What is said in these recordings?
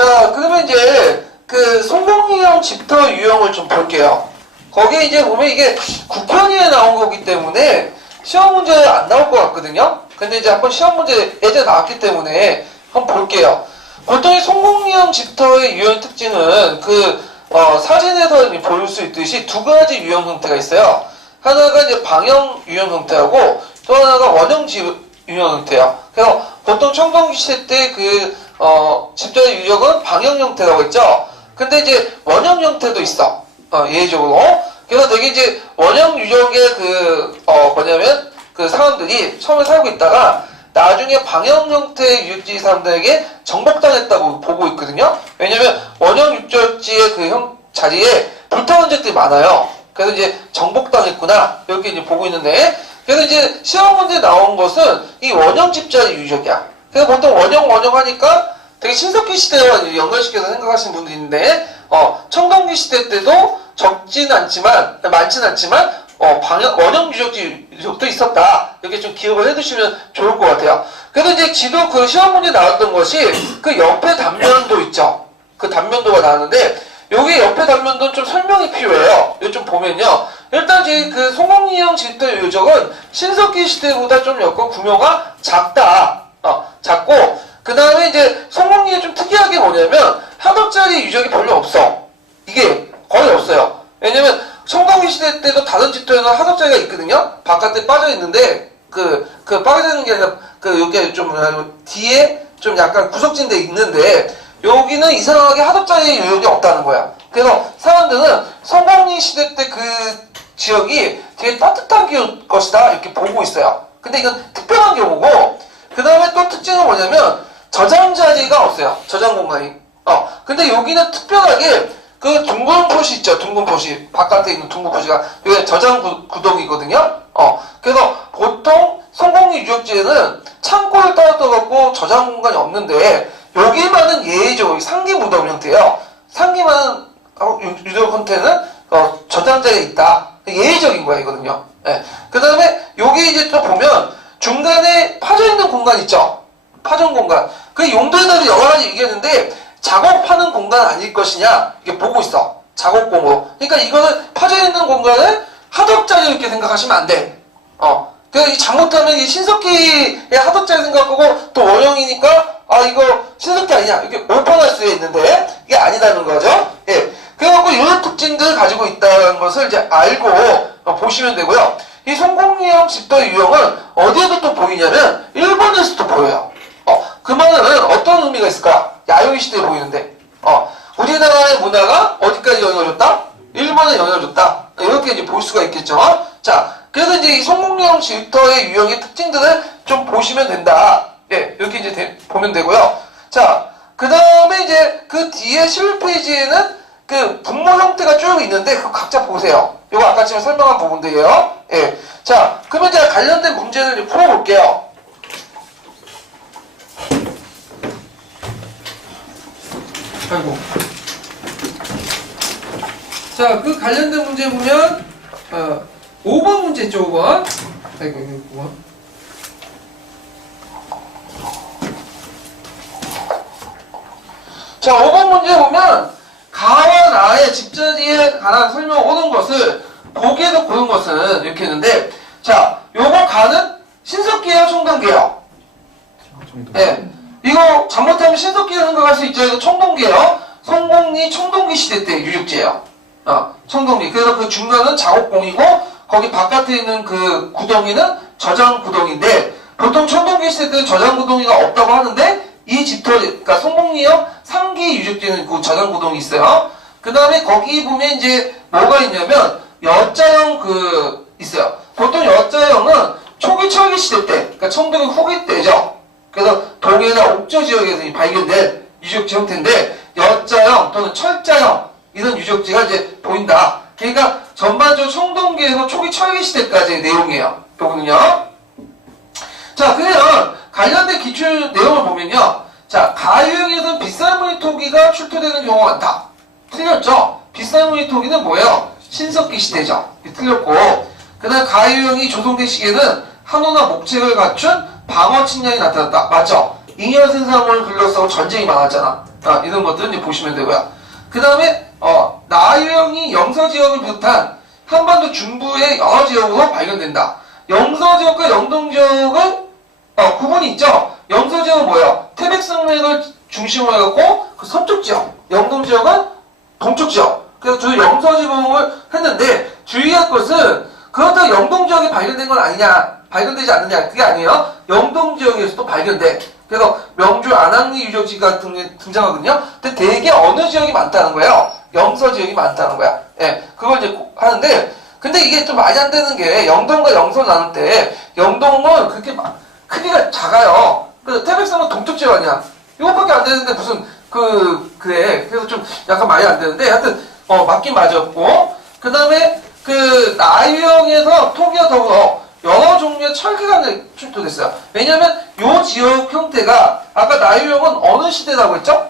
자, 그러면 이제 그 송공리형 집터 유형을 좀 볼게요. 거기에 이제 보면 이게 국현위에 나온 거기 때문에 시험 문제에 안 나올 것 같거든요. 근데 이제 한번 시험 문제 예전에 나왔기 때문에 한번 볼게요. 보통 이 송공리형 집터의 유형 특징은 사진에서 볼 수 있듯이 두 가지 유형 형태가 있어요. 하나가 이제 방형 유형 형태하고 또 하나가 원형 유형 형태예요. 그래서 보통 청동기 시대 때 집터의 유형은 방형 형태라고 했죠. 근데 이제 원형 형태도 있어. 예외적으로. 그래서 되게 이제 원형 유형의 뭐냐면 사람들이 처음에 살고 있다가 나중에 방형 형태의 유적지 사람들에게 정복당했다고 보고 있거든요. 왜냐면 원형 유적지의 자리에 불타는 적들이 많아요. 그래서 이제 정복당했구나 이렇게 이제 보고 있는데, 그래서 이제 시험 문제 나온 것은 이 원형 집자리 유적이야. 그래서 보통 원형 하니까 되게 신석기 시대와 연결시켜서 생각하시는 분들이 있는데, 청동기 시대 때도 많진 않지만 원형 유적도 있었다. 이렇게 좀 기억을 해두시면 좋을 것 같아요. 그래서 이제 지도 시험 문제 나왔던 것이 옆에 단면도 있죠. 단면도가 나왔는데, 여기 옆에 단면도 좀 설명이 필요해요. 이거 좀 보면요. 일단 송공리형 집터 유적은 신석기 시대보다 좀 구묘가 작다. 작고, 그 다음에 이제 송공리에 좀 특이하게 뭐냐면, 하덕자리 유적이 별로 없어. 이게 거의 없어요. 왜냐면, 청동기 시대 때도 다른 집터에는 하덕자리가 있거든요? 바깥에 빠져있는데, 빠져있는 게 아니라, 여기 좀, 뒤에 좀 약간 구석진 데 있는데, 여기는 이상하게 하덕자리 유적이 없다는 거야. 그래서 사람들은 성공리 시대 때 지역이 되게 따뜻한 것이다, 이렇게 보고 있어요. 근데 이건 특별한 경우고, 그 다음에 또 특징은 뭐냐면, 저장 자리가 없어요. 저장 공간이. 근데 여기는 특별하게, 둥근 표시 있죠? 둥근 표시. 바깥에 있는 둥근 표시가, 이게 저장 구동이거든요? 그래서 보통 성공리 유적지에는 창고를 따로 저장 공간이 없는데, 여기만은 예외적으로 상기 무덤 형태예요. 상기만 유적 형태는 저장자리에 있다. 예외적인 거야, 이거든요. 네. 그 다음에 여기 이제 또 보면 중간에 파져있는 공간 있죠? 파전 공간. 그 용도에 대해서 여러 가지 얘기했는데, 작업하는 공간 아닐 것이냐, 이게 보고 있어. 작업공으로. 그러니까 이거는 파져있는 공간을 하덕자리 이렇게 생각하시면 안 돼. 잘못하면 이 신석기의 하덕자리 생각하고 또 원형이니까 이거 신석기 아니냐, 이렇게 오판할 수 있는데 이게 아니라는 거죠. 예. 그래갖고 이런 특징들을 가지고 있다는 것을 이제 알고 보시면 되고요. 이 송공리형 집터 유형은 어디에도 또 보이냐면 일본에서도 보여요. 그 말은 어떤 의미가 있을까? 야요이 시대에 보이는데, 우리나라의 문화가 어디까지 영향을 줬다? 일본에 영향을 줬다. 이렇게 이제 볼 수가 있겠죠. 자, 그래서 이제 이 송공리형 집터의 유형의 특징들을 좀 보시면 된다. 예, 이렇게 이제 보면 되고요. 자, 그 다음에 이제 뒤에 11페이지에는 분모 형태가 쭉 있는데, 그거 각자 보세요. 이거 아까 지금 설명한 부분들이에요. 예. 자, 그러면 이제 관련된 문제를 이제 풀어볼게요. 아이고. 자, 관련된 문제 보면, 5번 문제 있죠, 5번. 아이고, 5번. 자, 5번 문제 보면 가와 나의 집자리에 관한 설명 오는 것을 보기에도 보는 것은 이렇게 했는데, 자, 요거 가는 신석기예요, 청동기예요? 네. 이거 잘못하면 신석기를 생각할 수 있죠. 이거 청동기예요. 송공리 청동기 시대 때 유적지예요. 청동기. 그래서 중간은 작업공이고 거기 바깥에 있는 구덩이는 저장 구덩인데, 보통 청동기 시대 때 저장 구덩이가 없다고 하는데, 이 집터, 그러니까 송공리형 상기 유적지는 저장 구동이 있어요. 그 다음에 거기 보면 이제 뭐가 있냐면 여자형 있어요. 보통 여자형은 초기 철기 시대 때, 그러니까 청동기 후기 때죠. 그래서 동해나 옥저 지역에서 발견된 유적지 형태인데, 여자형 또는 철자형 이런 유적지가 이제 보인다. 그러니까 전반적으로 청동기에서 초기 철기 시대까지의 내용이에요. 요거는요. 자, 그러면 관련된 기출 내용을 보면요. 자, 가유형에서는 빗살무늬 토기가 출토되는 경우가 많다. 틀렸죠? 빗살무늬 토기는 뭐예요? 신석기 시대죠. 틀렸고, 그 다음 가유형이 조성된 시기에는 한호나 목책을 갖춘 방어 측량이 나타났다. 맞죠? 잉여 생산물 글로써 전쟁이 많았잖아. 이런 것들은 이제 보시면 되고요. 그 다음에 나유형이 영서지역을 비롯한 한반도 중부의 여러 지역으로 발견된다. 영서지역과 영동지역은 구분이 있죠. 영서지역은 뭐예요? 태백산맥을 중심으로 해갖고 그 서쪽 지역, 영동지역은 동쪽 지역. 그래서 두 영서지공을 했는데 주의할 것은 그렇다고 영동지역이 발견된 건 아니냐, 발견되지 않느냐, 그게 아니에요. 영동지역에서도 발견돼. 그래서 명주 안항리 유적지 같은 게 등장하거든요. 근데 되게 어느 지역이 많다는 거예요. 영서 지역이 많다는 거야. 예, 그걸 이제 하는데, 근데 이게 좀 말이 안 되는 게 영동과 영서 나눌 때 영동은 그렇게 크기가 작아요. 그래서 태백산은 동쪽 지역 아니야. 이것밖에 안 되는데 무슨 그래. 그래서 좀 약간 말이 안 되는데 하여튼 맞긴 맞았고, 그 다음에 그 나유형에서 토기와 더불어 여러 종류의 철기가 출토됐어요. 왜냐면 요 지역 형태가 아까 나유형은 어느 시대라고 했죠?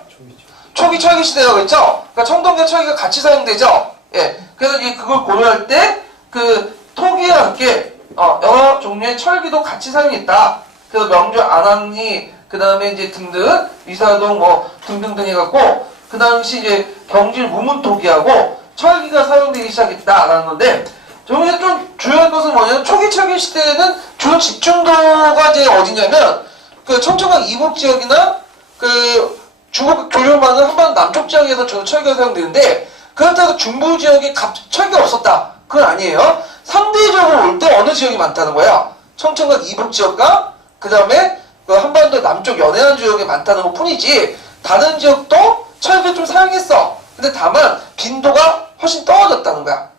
초기 철기 시대라고 했죠? 그러니까 청동기와 철기가 같이 사용되죠? 예. 그래서 그걸 고려할 때 그 토기와 함께 여러 종류의 철기도 같이 사용했다. 그래서 명주 안항리 그 다음에 이제 등등 위사동 뭐 등등등 해갖고 그 당시 이제 경질 무문토기하고 철기가 사용되기 시작했다라는 건데, 여기서 좀 중요한 것은 뭐냐면 초기 철기 시대에는 주로 집중도가 이제 어디냐면 그 청천강 이북 지역이나 그 중국 교류만은 한반 남쪽 지역에서 주로 철기가 사용되는데, 그렇다고 중부 지역에 철기가 없었다, 그건 아니에요. 상대적으로 올 때 어느 지역이 많다는 거야. 청천강 이북 지역과 그 다음에 그 한반도 남쪽 연해안 지역에 많다는 것 뿐이지 다른 지역도 철기를 좀 사용했어. 근데 다만 빈도가 훨씬 떨어졌다는 거야.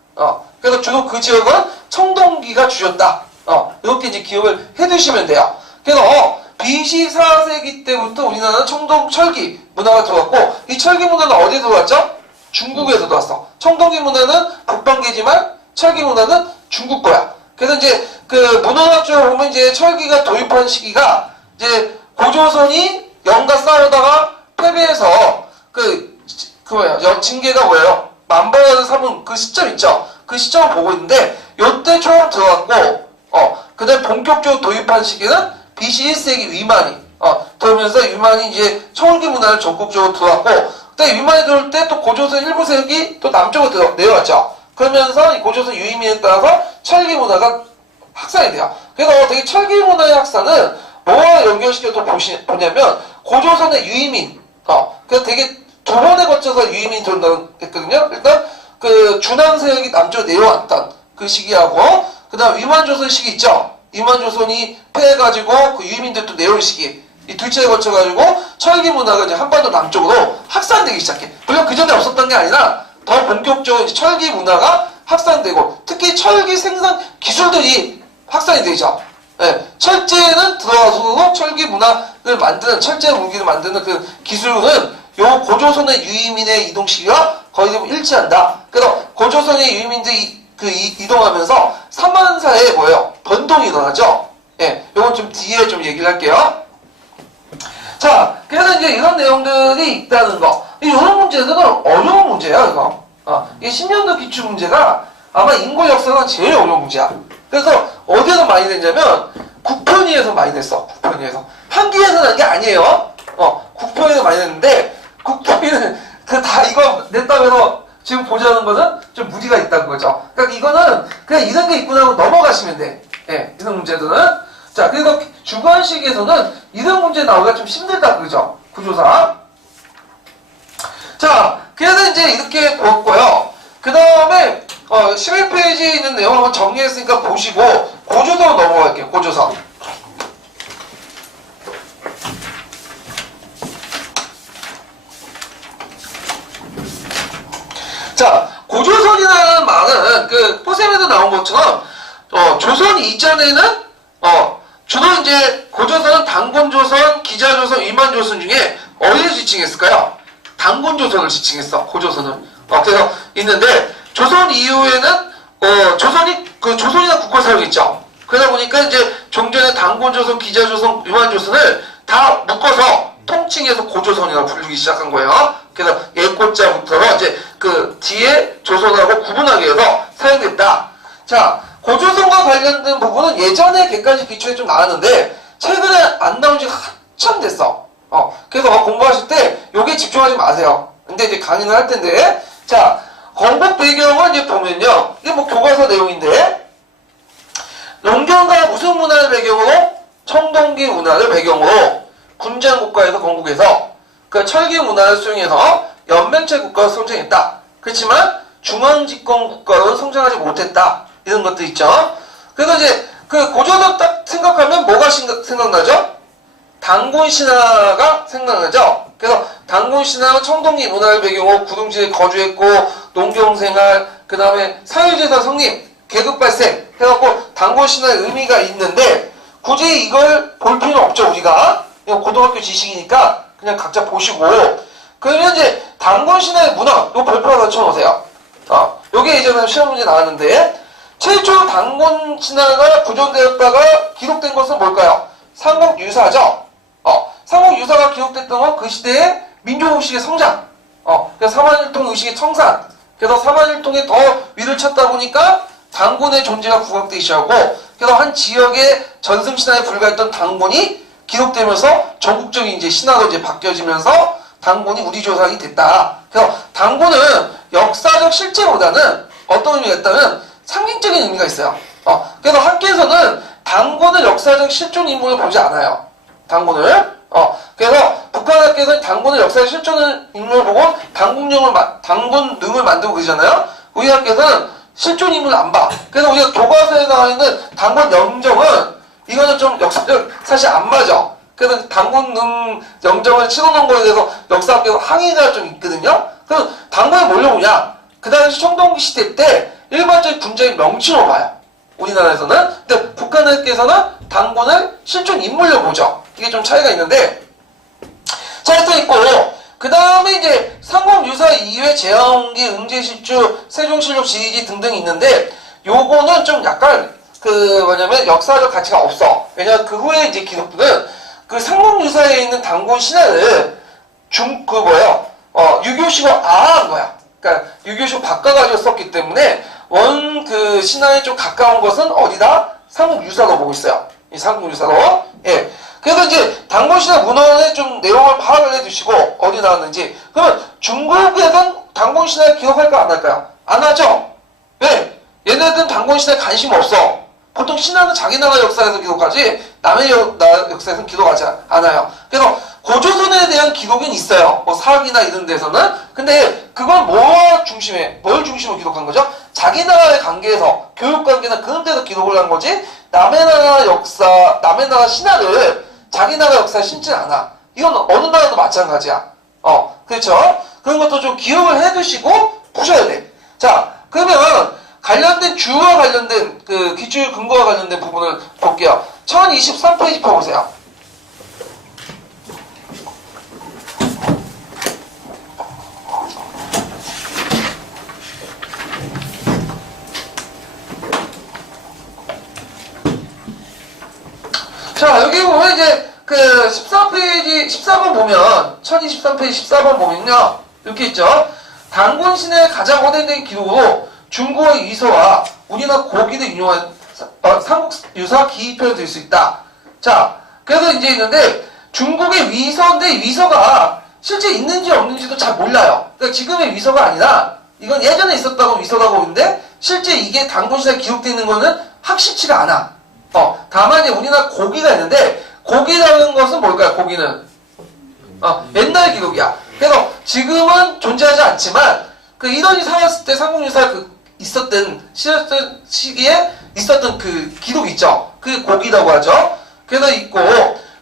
그래서 주로 그 지역은 청동기가 주였다. 이렇게 이제 기억을 해두시면 돼요. 그래서 BC 4세기 때부터 우리나라는 청동 철기 문화가 들어왔고, 이 철기 문화는 어디에 들어왔죠? 중국에서 들어왔어. 청동기 문화는 북방계지만 철기 문화는 중국 거야. 그래서 이제 그 문화학적으로 보면 이제 철기가 도입한 시기가 이제 고조선이 영과 싸우다가 패배해서 뭐예요? 징계가 뭐예요? 만벌을 삼은 그 시점 있죠? 그 시점을 보고 있는데, 요때 처음 들어갔고, 그 다음에 본격적으로 도입한 시기는 BC 1세기 위만이, 들어오면서 위만이 이제 철기 문화를 전국적으로 들어왔고, 그다음에 위만이 들어올 때 또 고조선 일부 세력이 또 남쪽으로 내려왔죠. 그러면서 이 고조선 유의민에 따라서 철기 문화가 확산이 돼요. 그래서 되게 철기 문화의 확산은 뭐와 연결시켜서 보냐면, 고조선의 유의민, 그래서 되게 두 번에 거쳐서 유의민이 들어온다고 했거든요. 일단 그 준왕 세력이 남쪽으로 내려왔던 그 시기하고, 그 다음 위만조선 시기 있죠. 위만조선이 패해가지고 그 유의민들도 내려올 시기, 이 두 차례 거쳐가지고 철기 문화가 이제 한반도 남쪽으로 확산되기 시작해. 물론 그 전에 없었던 게 아니라 더 본격적으로 이제 철기 문화가 확산되고, 특히 철기 생산 기술들이 확산이 되죠. 예, 철제는 들어와서 철기 문화를 만드는, 철제 무기를 만드는 그 기술은 요 고조선의 유의민의 이동 시기와 거의 일치한다. 그래서 고조선의 유의민들이 이동하면서 삼한사에 뭐예요? 변동이 일어나죠. 예, 요건 좀 뒤에 좀 얘기를 할게요. 자, 그래서 이제 이런 내용들이 있다는 거. 이런 문제들은 어려운 문제야, 이거. 이 10년도 기출 문제가 아마 인구 역사상 제일 어려운 문제야. 그래서 어디에서 많이 냈냐면 국편위에서 많이 냈어. 국편위에서. 한기에서 난 게 아니에요. 국편위에서 많이 냈는데, 국편위는 다 이거 냈다고 해서 지금 보자는 것은 좀 무리가 있다는 거죠. 그러니까 이거는 그냥 이런 게 있구나 하고 넘어가시면 돼. 예, 이런 문제들은. 자, 그래서 주관식에서는 이런 문제 나오기가 좀 힘들다, 그죠? 구조상. 자, 그래서 이제 이렇게 보았고요. 그 다음에 11페이지에 있는 내용 한번 정리했으니까 보시고 고조선 넘어갈게요. 고조선. 자, 고조선이라는 말은 그 포셈에도 나온 것처럼 조선 이전에는 주로 이제 고조선은 단군조선, 기자조선, 위만조선 중에 어디를 지칭했을까요? 단군조선을 지칭했어. 고조선은. 그래서 있는데, 조선 이후에는 조선이나 국가 사용했죠. 그러다 보니까 이제 종전에 단군조선, 기자조선, 위만조선을 다 묶어서 통칭해서 고조선이라고 부르기 시작한 거예요. 그래서 옛고자부터 이제 그 뒤에 조선하고 구분하기 위해서 사용됐다. 자, 고조선과 관련된 부분은 예전에 객관식 기초에 좀 나왔는데 최근에 안 나온 지 한참 됐어. 그래서 공부하실 때 여기에 집중하지 마세요. 근데 이제 강의는 할 텐데, 자, 건국 배경을 이제 보면요. 이게 뭐 교과서 내용인데, 농경과 무슨 문화를 배경으로? 청동기 문화를 배경으로 군장 국가에서 건국해서 그 철기 문화를 수용해서 연맹체 국가로 성장했다. 그렇지만 중앙집권 국가로 성장하지 못했다. 이런 것도 있죠. 그래서 이제 그 고조선 딱 생각하면 뭐가 생각나죠? 단군 신화가 생각나죠. 그래서 단군 신화와 청동기 문화를 배경으로 구둥지에 거주했고 농경생활, 그 다음에 사회제사 성립, 계급 발생 해갖고 단군 신화의 의미가 있는데 굳이 이걸 볼 필요는 없죠. 우리가 이거 고등학교 지식이니까 그냥 각자 보시고 그러면 이제 단군 신화의 문화 요 별표 하나 쳐놓으세요. 요게 예전에 시험 문제 나왔는데 최초 단군 신화가 구존되었다가 기록된 것은 뭘까요? 삼국유사죠. 삼국유사가 기록됐던 건 그 시대의 민족의식의 성장. 그래서 삼한일통 의식의 청산. 그래서 삼한일통에 더 위를 쳤다 보니까 단군의 존재가 부각되기 시작하고 그래서 한 지역의 전승 신화에 불과했던 단군이 기록되면서 전국적인 이제 신화로 이제 바뀌어지면서 단군이 우리 조상이 됐다. 그래서 단군은 역사적 실제보다는 어떤 의미가 있다면 상징적인 의미가 있어요. 그래서 학교에서는 단군을 역사적 실존 인물로 보지 않아요. 단군을. 그래서 북한 학교에서는 단군을 역사적 실존 인물로 보고 단군능을 만들고 그러잖아요. 우리 학교에서는 실존 인물을 안 봐. 그래서 우리가 교과서에 나와 있는 단군 영정은 이거는 좀 역사적 사실 안 맞아. 그래서 단군 영정을 치러놓은 거에 대해서 역사학계에서 항의가 좀 있거든요. 그래서 단군이 뭘로 보냐? 그 당시 청동기 시대 때 일반적인 군장의 명칭으로 봐요. 우리나라에서는. 근데 북한 학계에서는 단군을 실존 인물로 보죠. 이게 좀 차이가 있는데 자, 또 있고 그 다음에 이제 삼국유사 이후에 제왕기, 응제실주, 세종실록, 지휘지 등등이 있는데 요거는 좀 약간 뭐냐면 역사적 가치가 없어. 왜냐면 그 후에 이제 기록들은 그 삼국유사에 있는 단군 신화를 유교식으로 아한 거야. 그러니까 유교식으로 바꿔가지고 썼기 때문에 그 신화에 좀 가까운 것은 어디다? 삼국유사로 보고 있어요. 이 삼국유사로. 예. 그래서 이제 단군 신화 문헌의 좀 내용을 파악을 해두시고 어디 나왔는지. 그러면 중국에선 단군 신화를 기록할까 안 할까요? 안 하죠. 왜? 얘네들은 단군 신화에 관심 없어. 보통 신화는 자기 나라 역사에서 기록하지 남의 나라 역사에서는 기록하지 않아요. 그래서 고조선에 대한 기록은 있어요. 뭐 사학이나 이런 데서는. 근데 그건 뭘 중심으로 기록한 거죠? 자기 나라의 관계에서 교육 관계나 그런 데서 기록을 한 거지 남의 나라 역사, 남의 나라 신화를 자기 나라 역사에 심지 않아. 이건 어느 나라도 마찬가지야. 그렇죠? 그런 것도 좀 기억을 해두시고 보셔야 돼. 자, 그러면 관련된 주와 관련된 그 기출 근거와 관련된 부분을 볼게요. 1023페이지 펴보세요. 자, 여기 보면 이제 그 14페이지 14번 보면 1023페이지 14번 보면요. 이렇게 있죠. 단군 신의 가장 오래된 기록으로 중국의 위서와 우리나라 고기를 인용한 삼국유사 기입표를 들 수 있다. 자, 그래서 이제 있는데 중국의 위서인데 위서가 실제 있는지 없는지도 잘 몰라요. 그러니까 지금의 위서가 아니라 이건 예전에 있었다고 위서라고 하는데 실제 이게 단군 신화에 기록되어 있는 거는 확실치가 않아. 다만 이제 우리나라 고기가 있는데 고기라는 것은 뭘까요? 고기는 옛날 기록이야. 그래서 지금은 존재하지 않지만 그 이런이 살았을 때 삼국유사 있었던 시기에 있었던 그 기록 있죠. 그게 고기라고 하죠. 그래서 있고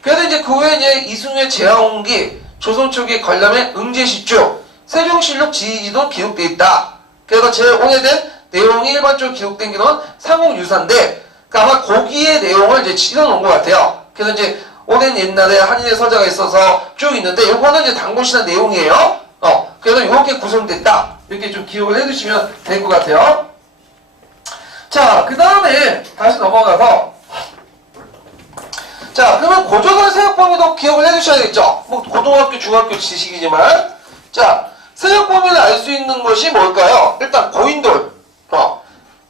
그래서 이제 그 후에 이제 이승우의 제왕기, 조선 초기의 관람의 응제실주, 세종실록, 지휘지도 기록되어 있다. 그래서 제일 오래된 내용이 일반적으로 기록된 기록은 삼국유사인데 그러니까 아마 고기의 내용을 이제 치러놓은 것 같아요. 그래서 이제 오랜 옛날에 한인의 서자가 있어서 쭉 있는데 요거는 이제 단군신화 내용이에요. 그래서 이렇게 구성됐다. 이렇게 좀 기억을 해두시면 될 것 같아요. 자, 그 다음에 다시 넘어가서 자, 그러면 고조선 세력범위도 기억을 해두셔야겠죠. 뭐 고등학교, 중학교 지식이지만 자, 세력범위를 알 수 있는 것이 뭘까요? 일단 고인돌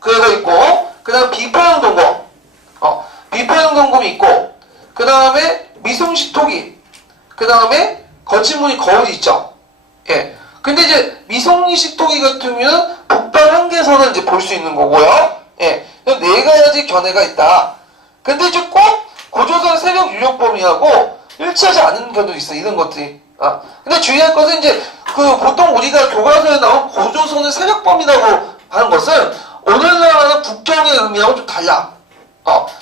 그래서 있고 그 다음 비포영동검 비포영동검이 있고 그 다음에 미송시토기 그 다음에 거친 문이 거울이 있죠. 예. 근데 이제 미성리식 토기 같은 경우는 북방 한계선을 이제 볼 수 있는 거고요. 예. 네 가지 견해가 있다. 근데 이제 꼭 고조선 세력 유력 범위하고 일치하지 않은 견도 있어. 이런 것들이. 근데 주의할 것은 이제 그 보통 우리가 교과서에 나온 고조선의 세력 범위라고 하는 것은 오늘날의 국경의 의미하고 좀 달라.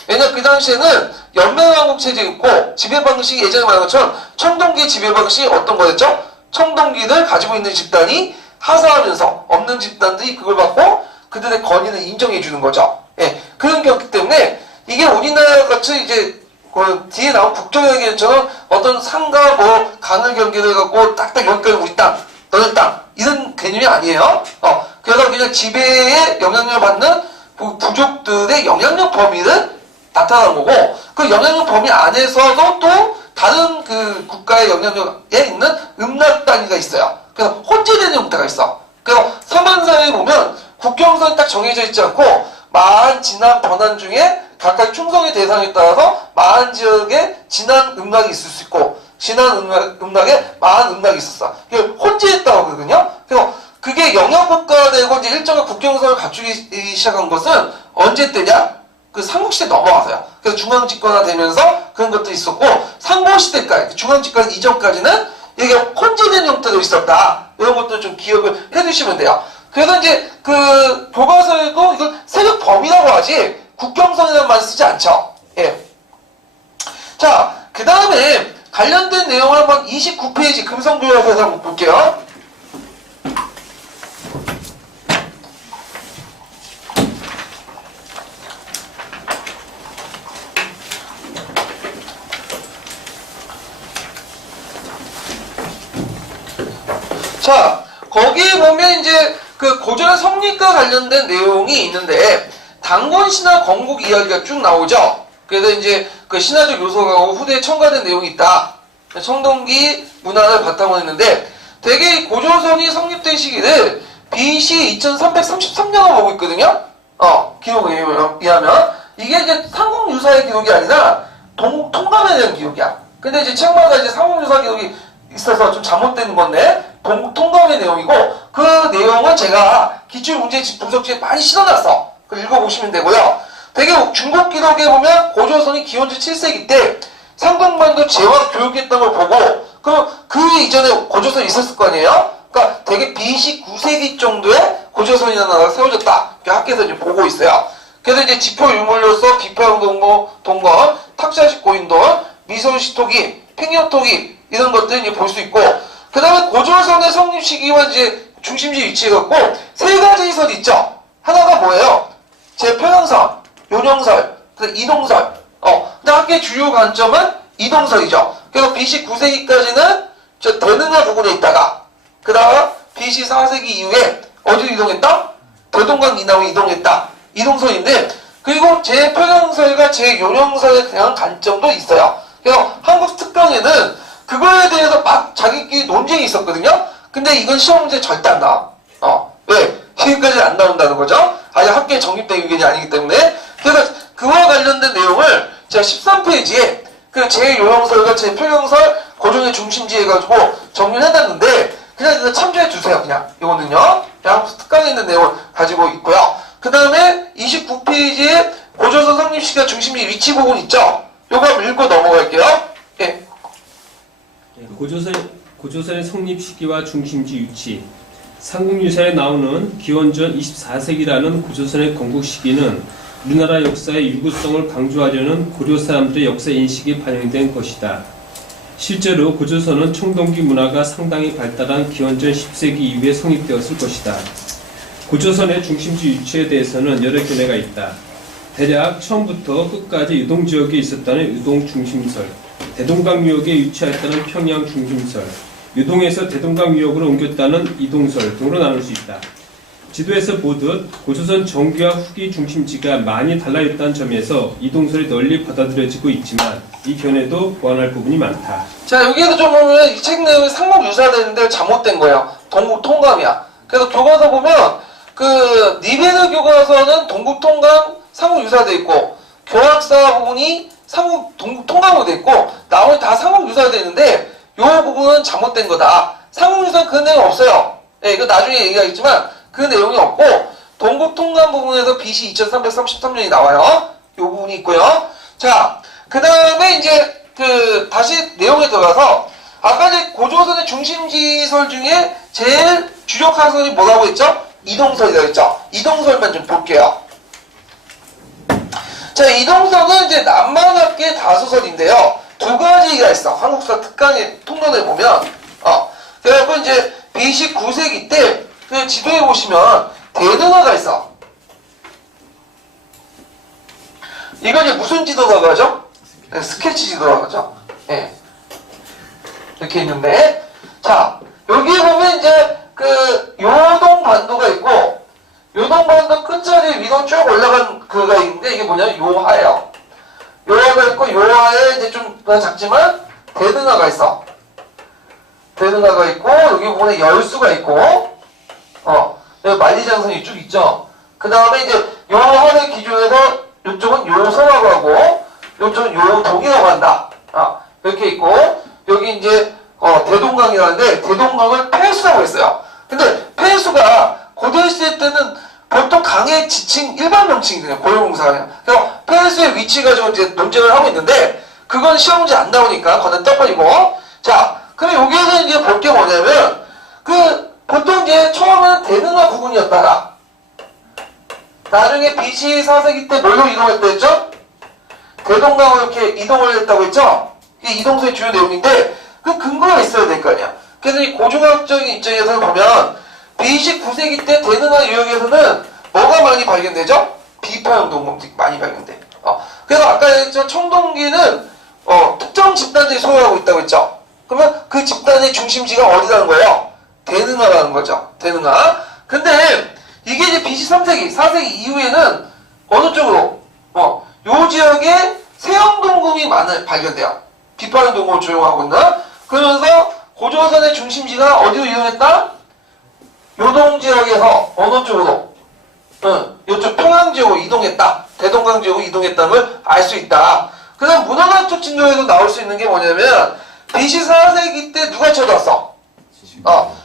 왜냐면 그 당시에는 연맹왕국 체제였고 지배 방식이 예전에 말한 것처럼 청동기 지배 방식이 어떤 거였죠? 청동기를 가지고 있는 집단이 하사하면서 없는 집단들이 그걸 받고 그들의 권위를 인정해 주는 거죠. 예, 그런 거기 때문에 이게 우리나라 같이 이제 그 뒤에 나온 국정회의처럼 어떤 상가 뭐 강을 경계를 갖고 딱딱 여기까지 우리 땅, 너네 땅 이런 개념이 아니에요. 그래서 그냥 지배의 영향력을 받는 부족들의 영향력 범위를 나타난 거고 그 영향력 범위 안에서도 또 다른 그 국가의 영향력에 있는 음락 단위가 있어요. 그래서 혼재되는 형태가 있어. 그래서 서만사에 보면 국경선이 딱 정해져 있지 않고 마한 진안 번안 중에 각각 충성의 대상에 따라서 마한 지역에 진안 음락이 있을 수 있고 진안 음락에 마한 음락이 있었어. 이게 혼재했다고 그러거든요. 그래서 그게 영향국가가 되고 이제 일정한 국경선을 갖추기 시작한 것은 언제 때냐? 그 삼국시대 넘어와서요. 그래서 중앙집권화 되면서 그런 것도 있었고 상고시대까지 중앙집권 이전까지는 이게 혼재된 형태도 있었다. 이런 것도 좀 기억을 해두시면 돼요. 그래서 이제 그 교과서에도 이걸 세력 범위라고 하지 국경선이라는 말 쓰지 않죠. 예. 자, 그 다음에 관련된 내용을 한번 29페이지 금성교과서에서 한번 볼게요. 자, 거기에 보면 이제 그 고전의 성립과 관련된 내용이 있는데 당권 신화 건국 이야기가 쭉 나오죠. 그래서 이제 그 신화적 요소가 후대에 첨가된 내용이 있다. 청동기 문화를 바탕으로 했는데 되게 고조선이 성립된 시기를 BC 2333년으로 보고 있거든요. 기록에 의하면 이게 이제 삼국유사의 기록이 아니라 통감에 대한 기록이야. 근데 이제 책마다 이제 삼국유사 기록이 있어서 좀 잘못된 건데 통감의 내용이고 그 내용은 제가 기출문제 분석지에 많이 실어놨어. 그걸 읽어보시면 되고요. 되게 중국 기록에 보면 고조선이 기원전 7세기 때 상동반도 제왕 교육했던 걸 보고 그 이전에 고조선이 있었을 거 아니에요? 그러니까 되게 BC 9세기 정도에 고조선이라는 나라가 세워졌다. 이렇게 학계에서 이제 보고 있어요. 그래서 이제 지표 유물로서 기파동건, 탁자식 고인돌, 미소식 토기, 팽엽토기 이런 것들 이제 볼 수 있고 그 다음에 고조선의 성립 시기와 이제 중심지 위치해갖고 세 가지 설이 있죠. 하나가 뭐예요? 제평양선, 요령설, 이동설. 근데 학교의 주요 관점은 이동설이죠. 그래서 BC 9세기까지는 저 대능화 부근에 있다가 그 다음 BC 4세기 이후에 어디로 이동했다? 대동강 이남으로 이동했다. 이동설인데 그리고 제평양설과 제요령설에 대한 관점도 있어요. 그래서 한국 특강에는 그거에 대해서 막 자기끼리 논쟁이 있었거든요. 근데 이건 시험 문제 절대 안 나와. 왜? 여기까지 안 나온다는 거죠. 아직 학교에 정립된 의견이 아니기 때문에. 그래서 그와 관련된 내용을 제가 13페이지에 그 제요령설과 제평양설 고정의 중심지 해가지고 정리를 해놨는데 그냥 이거 참조해 주세요. 그냥 이거는요. 그냥 특강에 있는 내용을 가지고 있고요. 그 다음에 29페이지에 고조선 성립 시기와 중심지 위치 부분 있죠. 요거 한번 읽고 넘어갈게요. 예. 고조선의 성립 시기와 중심지 위치. 삼국유사에 나오는 기원전 24세기라는 고조선의 건국 시기는 우리나라 역사의 유구성을 강조하려는 고려 사람들의 역사 인식이 반영된 것이다. 실제로 고조선은 청동기 문화가 상당히 발달한 기원전 10세기 이후에 성립되었을 것이다. 고조선의 중심지 위치에 대해서는 여러 견해가 있다. 대략 처음부터 끝까지 유동지역에 있었다는 유동중심설, 대동강유역에 위치하였다는 평양중심설, 유동에서 대동강유역으로 옮겼다는 이동설 등으로 나눌 수 있다. 지도에서 보듯 고조선 정기와 후기 중심지가 많이 달라있다는 점에서 이동설이 널리 받아들여지고 있지만 이 견해도 보완할 부분이 많다. 자, 여기에도 좀 보면 이 책 내용이 상목유사되는데 잘못된 거예요. 동국통감이야. 그래서 교과서 보면 그 니베르 교과서는 동국통감 상목유사돼 있고 교학사 부분이 동국통감으로 돼 있고 나머지 다 상목유사돼 있는데 요 부분은 잘못된 거다. 삼국유사는 그 내용 없어요. 예, 이거 나중에 얘기하겠지만 그 내용이 없고 동국통관 부분에서 BC 2333년이 나와요. 요 부분이 있고요. 자, 그 다음에 이제 다시 내용에 들어가서 아까 이제 고조선의 중심지설 중에 제일 주력하설이 뭐라고 했죠? 이동설이라고 했죠? 이동설만 좀 볼게요. 자, 이동설은 이제 남만학계 다소설인데요. 두 가지가 있어. 한국사 특강의 통론에 보면. 그래갖고 이제 BC 9세기 때 그 지도에 보시면 대능화가 있어. 이건 이제 무슨 지도라고 하죠? 네, 스케치 지도라고 하죠. 네. 이렇게 있는데, 자, 여기에 보면 이제 요동반도가 있고, 요동반도 끝자리 위로 쭉 올라간 그가 있는데, 이게 뭐냐면 요하예요. 요하가 있고, 요하에 이제 좀 작지만, 대등하가 있어. 대등하가 있고, 여기 보면 열수가 있고, 여기 만리장성이 쭉 있죠. 그 다음에 이제 요하를 기준해서, 이쪽은 요서라고 하고, 이쪽은 요동이라고 한다. 이렇게 있고, 여기 이제, 대동강이라는데, 대동강을 폐수라고 했어요. 근데 폐수가 고대시대 때는 보통 강의 지칭, 일반 명칭이거든요. 고유공사가. 그래서 폐수의 위치 가지고 이제 논쟁을 하고 있는데, 그건 시험 문제 안 나오니까, 그건 떼버리고. 자, 그럼 여기에서 이제 볼 게 뭐냐면, 보통 이제 처음에는 대능화 부근이었다가, 나중에 BC 4세기 때 뭘로 이동했다 했죠? 대동강으로 이렇게 이동을 했다고 했죠? 이게 이동서의 주요 내용인데, 그 근거가 있어야 될 거 아니야. 그래서 이 고종학적인 입장에서 보면, BC 9세기 때 대능화 유역에서는 뭐가 많이 발견되죠? 비파형 동공들이 많이 발견돼. 그래서 아까 했죠? 청동기는, 특정 집단들이 소유하고 있다고 했죠? 그러면 그 집단의 중심지가 어디라는 거예요? 대능화라는 거죠. 대능화. 근데, 이게 이제 BC 3세기, 4세기 이후에는 어느 쪽으로? 요 지역에 세형동궁이 발견돼요. 비파형 동궁을 조용하고 있나? 그러면서 고조선의 중심지가 어디로 이동했다? 요동 지역에서 어느 쪽으로? 요쪽 평양 지역으로 이동했다. 대동강 지역으로 이동했다는 걸 알 수 있다. 그 다음 문화학적 진도에도 나올 수 있는 게 뭐냐면 BC 4세기 때 누가 쳐들었어?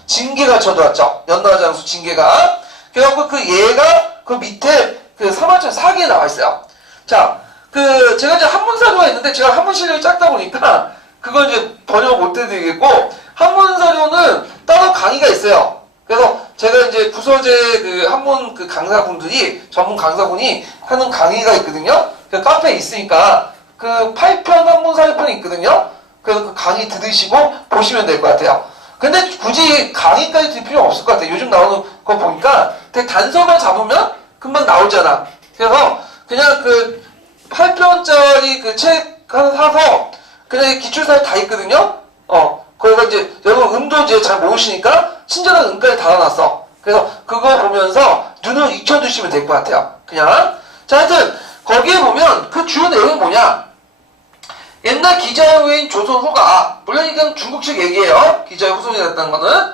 징계가 쳐들었죠. 연나장수 징계가. 그래갖고 얘가 그 밑에 사마천 사기에 나와 있어요. 자, 제가 이제 한문사료가 있는데 제가 한문 실력이 작다 보니까 그건 이제 번역 못 해드리겠고, 한문사료는 따로 강의가 있어요. 그래서 제가 이제 구서재 한문 강사분들이, 전문 강사분이 하는 강의가 있거든요. 카페에 있으니까, 8편 한문사료편이 있거든요. 그래서 그 강의 들으시고 보시면 될 것 같아요. 근데 굳이 강의까지 들 필요 없을 것 같아요. 요즘 나오는 거 보니까 되게 단서만 잡으면 금방 나오잖아. 그래서 그냥 8편짜리 책 하나 사서 그냥 기출사에 다 있거든요. 거기가 이제 여러분 음도 이제 잘 모르시니까 친절한 음까지 달아놨어. 그래서 그거 보면서 눈을 익혀두시면 될 것 같아요. 그냥. 자, 하여튼 거기에 보면 그 주요 내용이 뭐냐? 옛날 기자의 후예인 조선 후가, 물론 이건 중국식 얘기예요. 기자의 후손이 됐다는 거는.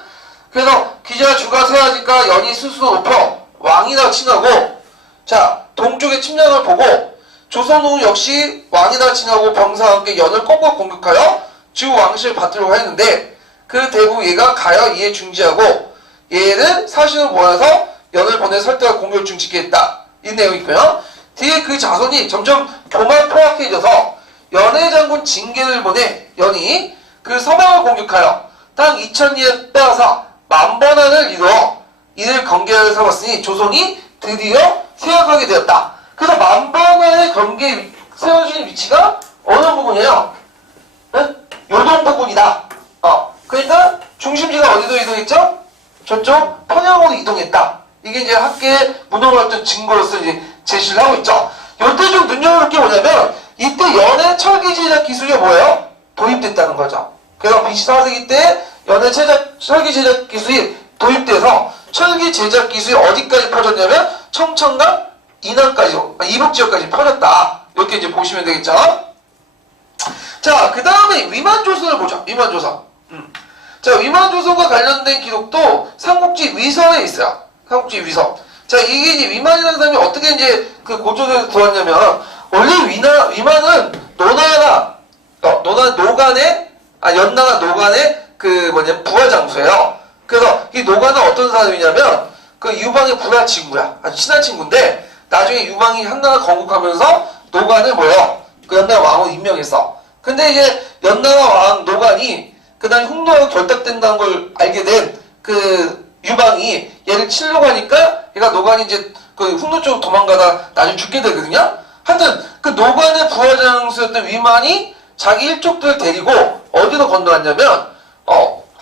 그래서 기자 주가 세아지가 연이 스스로 높여 왕이라 칭하고, 자, 동쪽의 침략을 보고 조선 후 역시 왕이라 칭하고 병사와 함께 연을 꺾어 공격하여 주 왕실을 받들려고 했는데, 그 대부 얘가 가여 이에 중지하고 얘를 사실을 모아서 연을 보내 설득과 공격을 중지케 했다. 이 내용이 있고요. 뒤에 그 자손이 점점 교만 포악해져서 연의 장군 징계를 보내 연이 그 서방을 공격하여 땅 2000리에 빼앗아 만번안을 이루어 이를 경계를 삼았으니 조선이 드디어 쇠약하게 되었다. 그래서 만번안의 경계에 세워진 위치가 어느 부분이에요? 요동 부분이다. 그러니까 중심지가 어디로 이동했죠? 저쪽 평양으로 이동했다. 이게 이제 학계의 문헌활동 증거로서 이제 제시를 하고 있죠. 이때 좀 눈여겨볼 게 뭐냐면, 이때 연의 철기 제작 기술이 뭐예요? 도입됐다는 거죠. 그래서 BC 4세기 때 연의 철기 제작 기술이 도입돼서 철기 제작 기술이 어디까지 퍼졌냐면 청천강 이남까지, 이북 지역까지 퍼졌다. 이렇게 이제 보시면 되겠죠. 자, 그 다음에 위만조선을 보죠. 위만조선. 자, 위만조선과 관련된 기록도 삼국지 위서에 있어요. 삼국지 위서. 자, 이게 이제 위만이라는 사람이 어떻게 이제 고조선에서 구했냐면, 원래 위만은 노간의 연나가 노간의 부하 장수예요. 그래서 이 노간은 어떤 사람이냐면 그 유방의 불화 친구야. 아주 친한 친구인데 나중에 유방이 한나라 건국하면서 노간을 그 연나라 왕으로 임명했어. 근데 이제 연나라 왕 노간이 그다음에 흉노가 결탁된다는 걸 알게 된 그 유방이 얘를 치려고 하니까 얘가 노간이 이제 그 흉노 쪽으로 도망가다 나중에 죽게 되거든요. 하여튼 그 노간의 부하 장수였던 위만이 자기 일족들을 데리고 어디로 건너왔냐면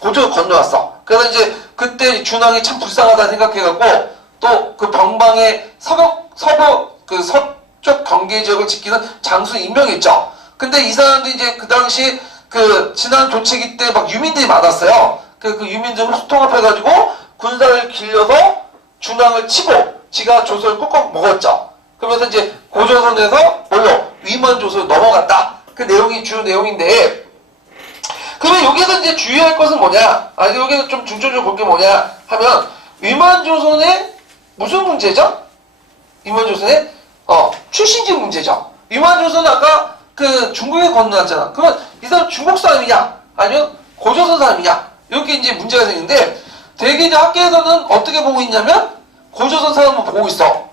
고조로 건너왔어. 그래서 이제 그때 준왕이 참 불쌍하다 생각해갖고 또 그 병방의 서쪽 경계 지역을 지키는 장수 임명했죠. 근데 이 사람들이 이제 그 당시 그 지난 조치기 때 막 유민들이 많았어요. 그 유민들을 통합해가지고 군사를 길러서 준왕을 치고 지가 조선을 꾹꾹 먹었죠. 그러면서 이제 고조선에서 위만 조선으로 넘어갔다. 그 내용이 주요 내용인데, 그러면 여기서 이제 주의할 것은 뭐냐? 여기서 좀 중점적으로 볼 게 뭐냐 하면, 위만 조선의 무슨 문제죠? 위만 조선의 출신지 문제죠. 위만 조선은 아까 그 중국에 건너왔잖아. 그러면 이 사람 중국 사람이냐? 아니면 고조선 사람이냐? 이렇게 이제 문제가 생기는데, 대개 이제 학계에서는 어떻게 보고 있냐면, 고조선 사람은 보고 있어.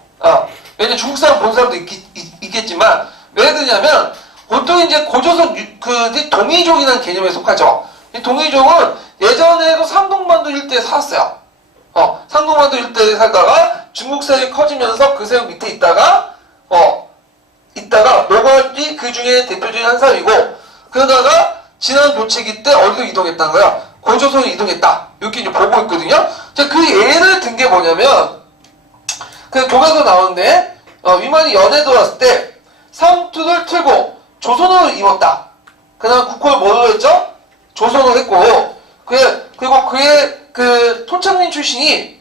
왜냐면 중국 사람 본 사람도 있겠지만, 왜 그러냐면, 보통 이제 고조선, 동이족이라는 개념에 속하죠. 이 동이족은 예전에도 상동반도 일대에 살았어요. 상동반도 일대에 살다가 중국 세력이 커지면서 그 세력 밑에 있다가 노관이 그 중에 대표적인 한 사람이고, 그러다가 지난 교체기 때 어디로 이동했다는 거야? 고조선으로 이동했다. 이렇게 이제 보고 있거든요. 자, 그 예를 든 게 뭐냐면, 그 교과서 나오는데, 위만이 연에 들어왔을 때, 상투를 틀고 조선으로 입었다. 그 다음 국호를 뭐로 했죠? 조선으로 했고, 그리고 그의 그 토착민 출신이,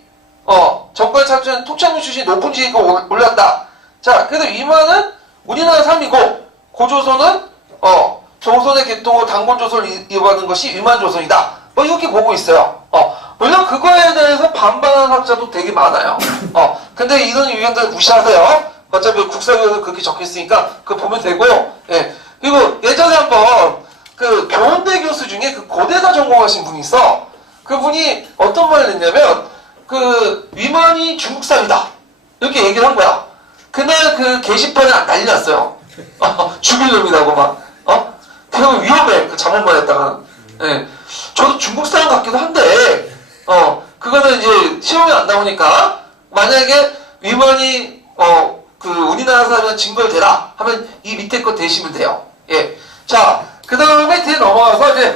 정권에 착취한 토착민 출신이 높은 지위에 올랐다. 자, 그래서 위만은 우리나라 사람이고, 고조선은, 조선의 계통으로 단곤조선을 이어가는 것이 위만조선이다. 이렇게 보고 있어요. 물론 그거에 대해서 반발하는 학자도 되게 많아요. 근데 이런 의견들 무시하세요. 어차피 국사교에서 그렇게 적혀있으니까 그거 보면 되고, 예. 그리고 예전에 한번 그 교원대 교수 중에 그 고대사 전공하신 분이 있어. 그분이 어떤 말을 했냐면, 그 위만이 중국 사람이다. 이렇게 얘기를 한 거야. 그날 그 게시판에 난리 났어요. 죽일 놈이라고 막. 그거 위험해. 그 잘못만 했다가는. 예. 저도 중국 사람 같기도 한데, 그거는 이제 시험에 안 나오니까, 만약에 위만이, 우리나라 사람은 증거를 대라 하면 이 밑에 거 대시면 돼요. 예. 자, 그 다음에 뒤에 넘어가서 이제,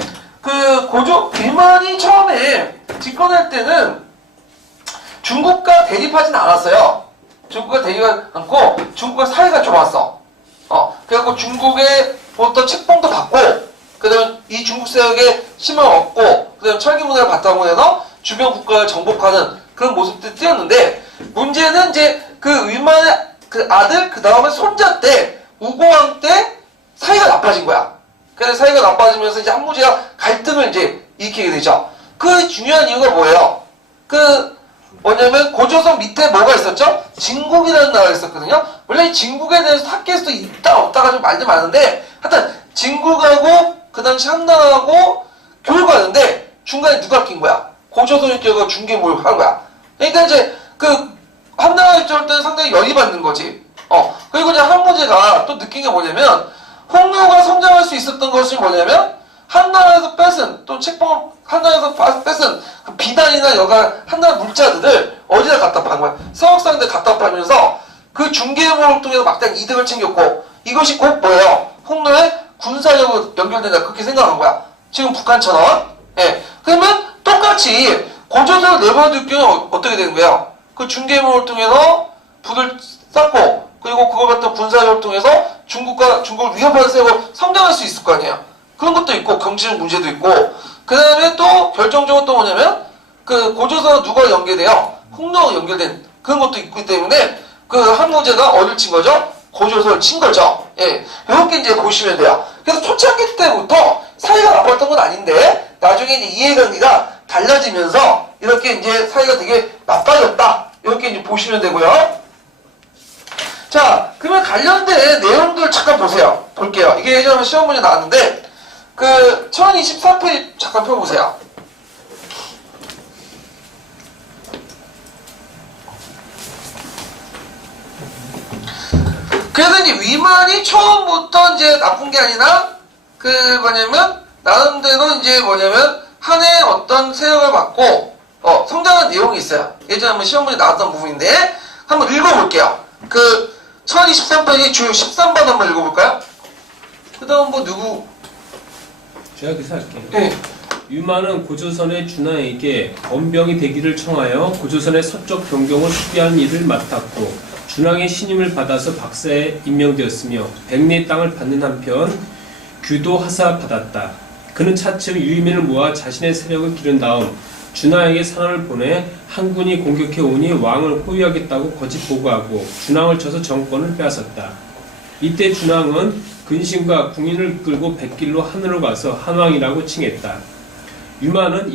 위만이 처음에 집권할 때는 중국과 대립하진 않았어요. 중국과 대립하지 않고, 중국과 사이가 좋았어. 그래갖고 중국의 어떤 책봉도 받고, 그 다음에 이 중국 세력에 힘을 얻고, 그 다음에 철기 문화를 바탕으로 해서 주변 국가를 정복하는 그런 모습들이 띄었는데, 문제는 이제 그 위만의 그 아들, 그 다음에 손자 때, 우고왕 때 사이가 나빠진 거야. 그래서 사이가 나빠지면서 이제 한무제가 갈등을 이제 일으키게 되죠. 그 중요한 이유가 뭐예요? 뭐냐면 고조선 밑에 뭐가 있었죠? 진국이라는 나라가 있었거든요. 원래 이 진국에 대해서 학계에서도 있다 없다가 좀 말도 많은데, 하여튼 진국하고 그 당시 한나라하고 교류가 하는데 중간에 누가 낀 거야? 고조선 입장과 중개 모욕을 한 거야. 그러니까 이제 그 한나라 입장할 때는 상당히 열이 받는 거지. 그리고 이제 한무제가 또 느낀 게 뭐냐면, 홍노가 성장할 수 있었던 것이 뭐냐면, 한나라에서 뺏은, 또 책봉, 한나라에서 뺏은 그 비단이나 여가 한나라 물자들을 어디다 갖다 파는 거야? 서역사람들 갖다 파면서 그 중개모를 통해서 막대한 이득을 챙겼고, 이것이 곧 뭐예요? 홍노의 군사력으로 연결된다. 그렇게 생각한 거야. 지금 북한처럼. 예. 그러면 똑같이 고조선을 내버려둘 경우는 어떻게 되는 거예요? 그 중개모를 통해서 부를 쌓고, 그리고 그걸 갖다 군사력을 통해서 중국을 위협하는 세력으로 성장할 수 있을 거 아니에요. 그런 것도 있고, 경제적 문제도 있고, 그 다음에 또 결정적으로 또 뭐냐면, 그 고조선은 누가 연계돼요? 홍노가 연결된 그런 것도 있기 때문에, 그 한무제가 어딜 친 거죠? 고조선을 친 거죠. 예. 이렇게 이제 보시면 돼요. 그래서 초창기 때부터 사이가 나빴던 건 아닌데, 나중에 이제 이해관계가 달라지면서, 이렇게 이제 사이가 되게 나빠졌다. 이렇게 이제 보시면 되고요. 자, 그러면 관련된 내용들 잠깐 보세요. 볼게요. 이게 예전에 시험 문제 나왔는데, 그 1024페이지 잠깐 펴보세요. 그래서 이제 위만이 처음부터 이제 나쁜 게 아니라 그 뭐냐면 나름대로 이제 뭐냐면 한해 어떤 세력을 받고 성장한 내용이 있어요. 예전에 한번 시험문에 나왔던 부분인데 한번 읽어볼게요. 그 1023페이지 주 13번 한번 읽어볼까요? 그 다음 뭐 누구? 제가 기사 할게요. 네. 유만은 고조선의 준하에게 건병이 되기를 청하여 고조선의 서쪽 변경을 수비하는 일을 맡았고 준왕의 신임을 받아서 박사에 임명되었으며 백리의 땅을 받는 한편 규도 하사 받았다. 그는 차츰 유이민을 모아 자신의 세력을 기른 다음 준하에게 사람을 보내 한군이 공격해 오니 왕을 호위하겠다고 거짓 보고하고 준왕을 쳐서 정권을 빼앗았다. 이때 준왕은 근신과 궁인을 끌고 백길로 하늘로 가서 한왕이라고 칭했다. 유만은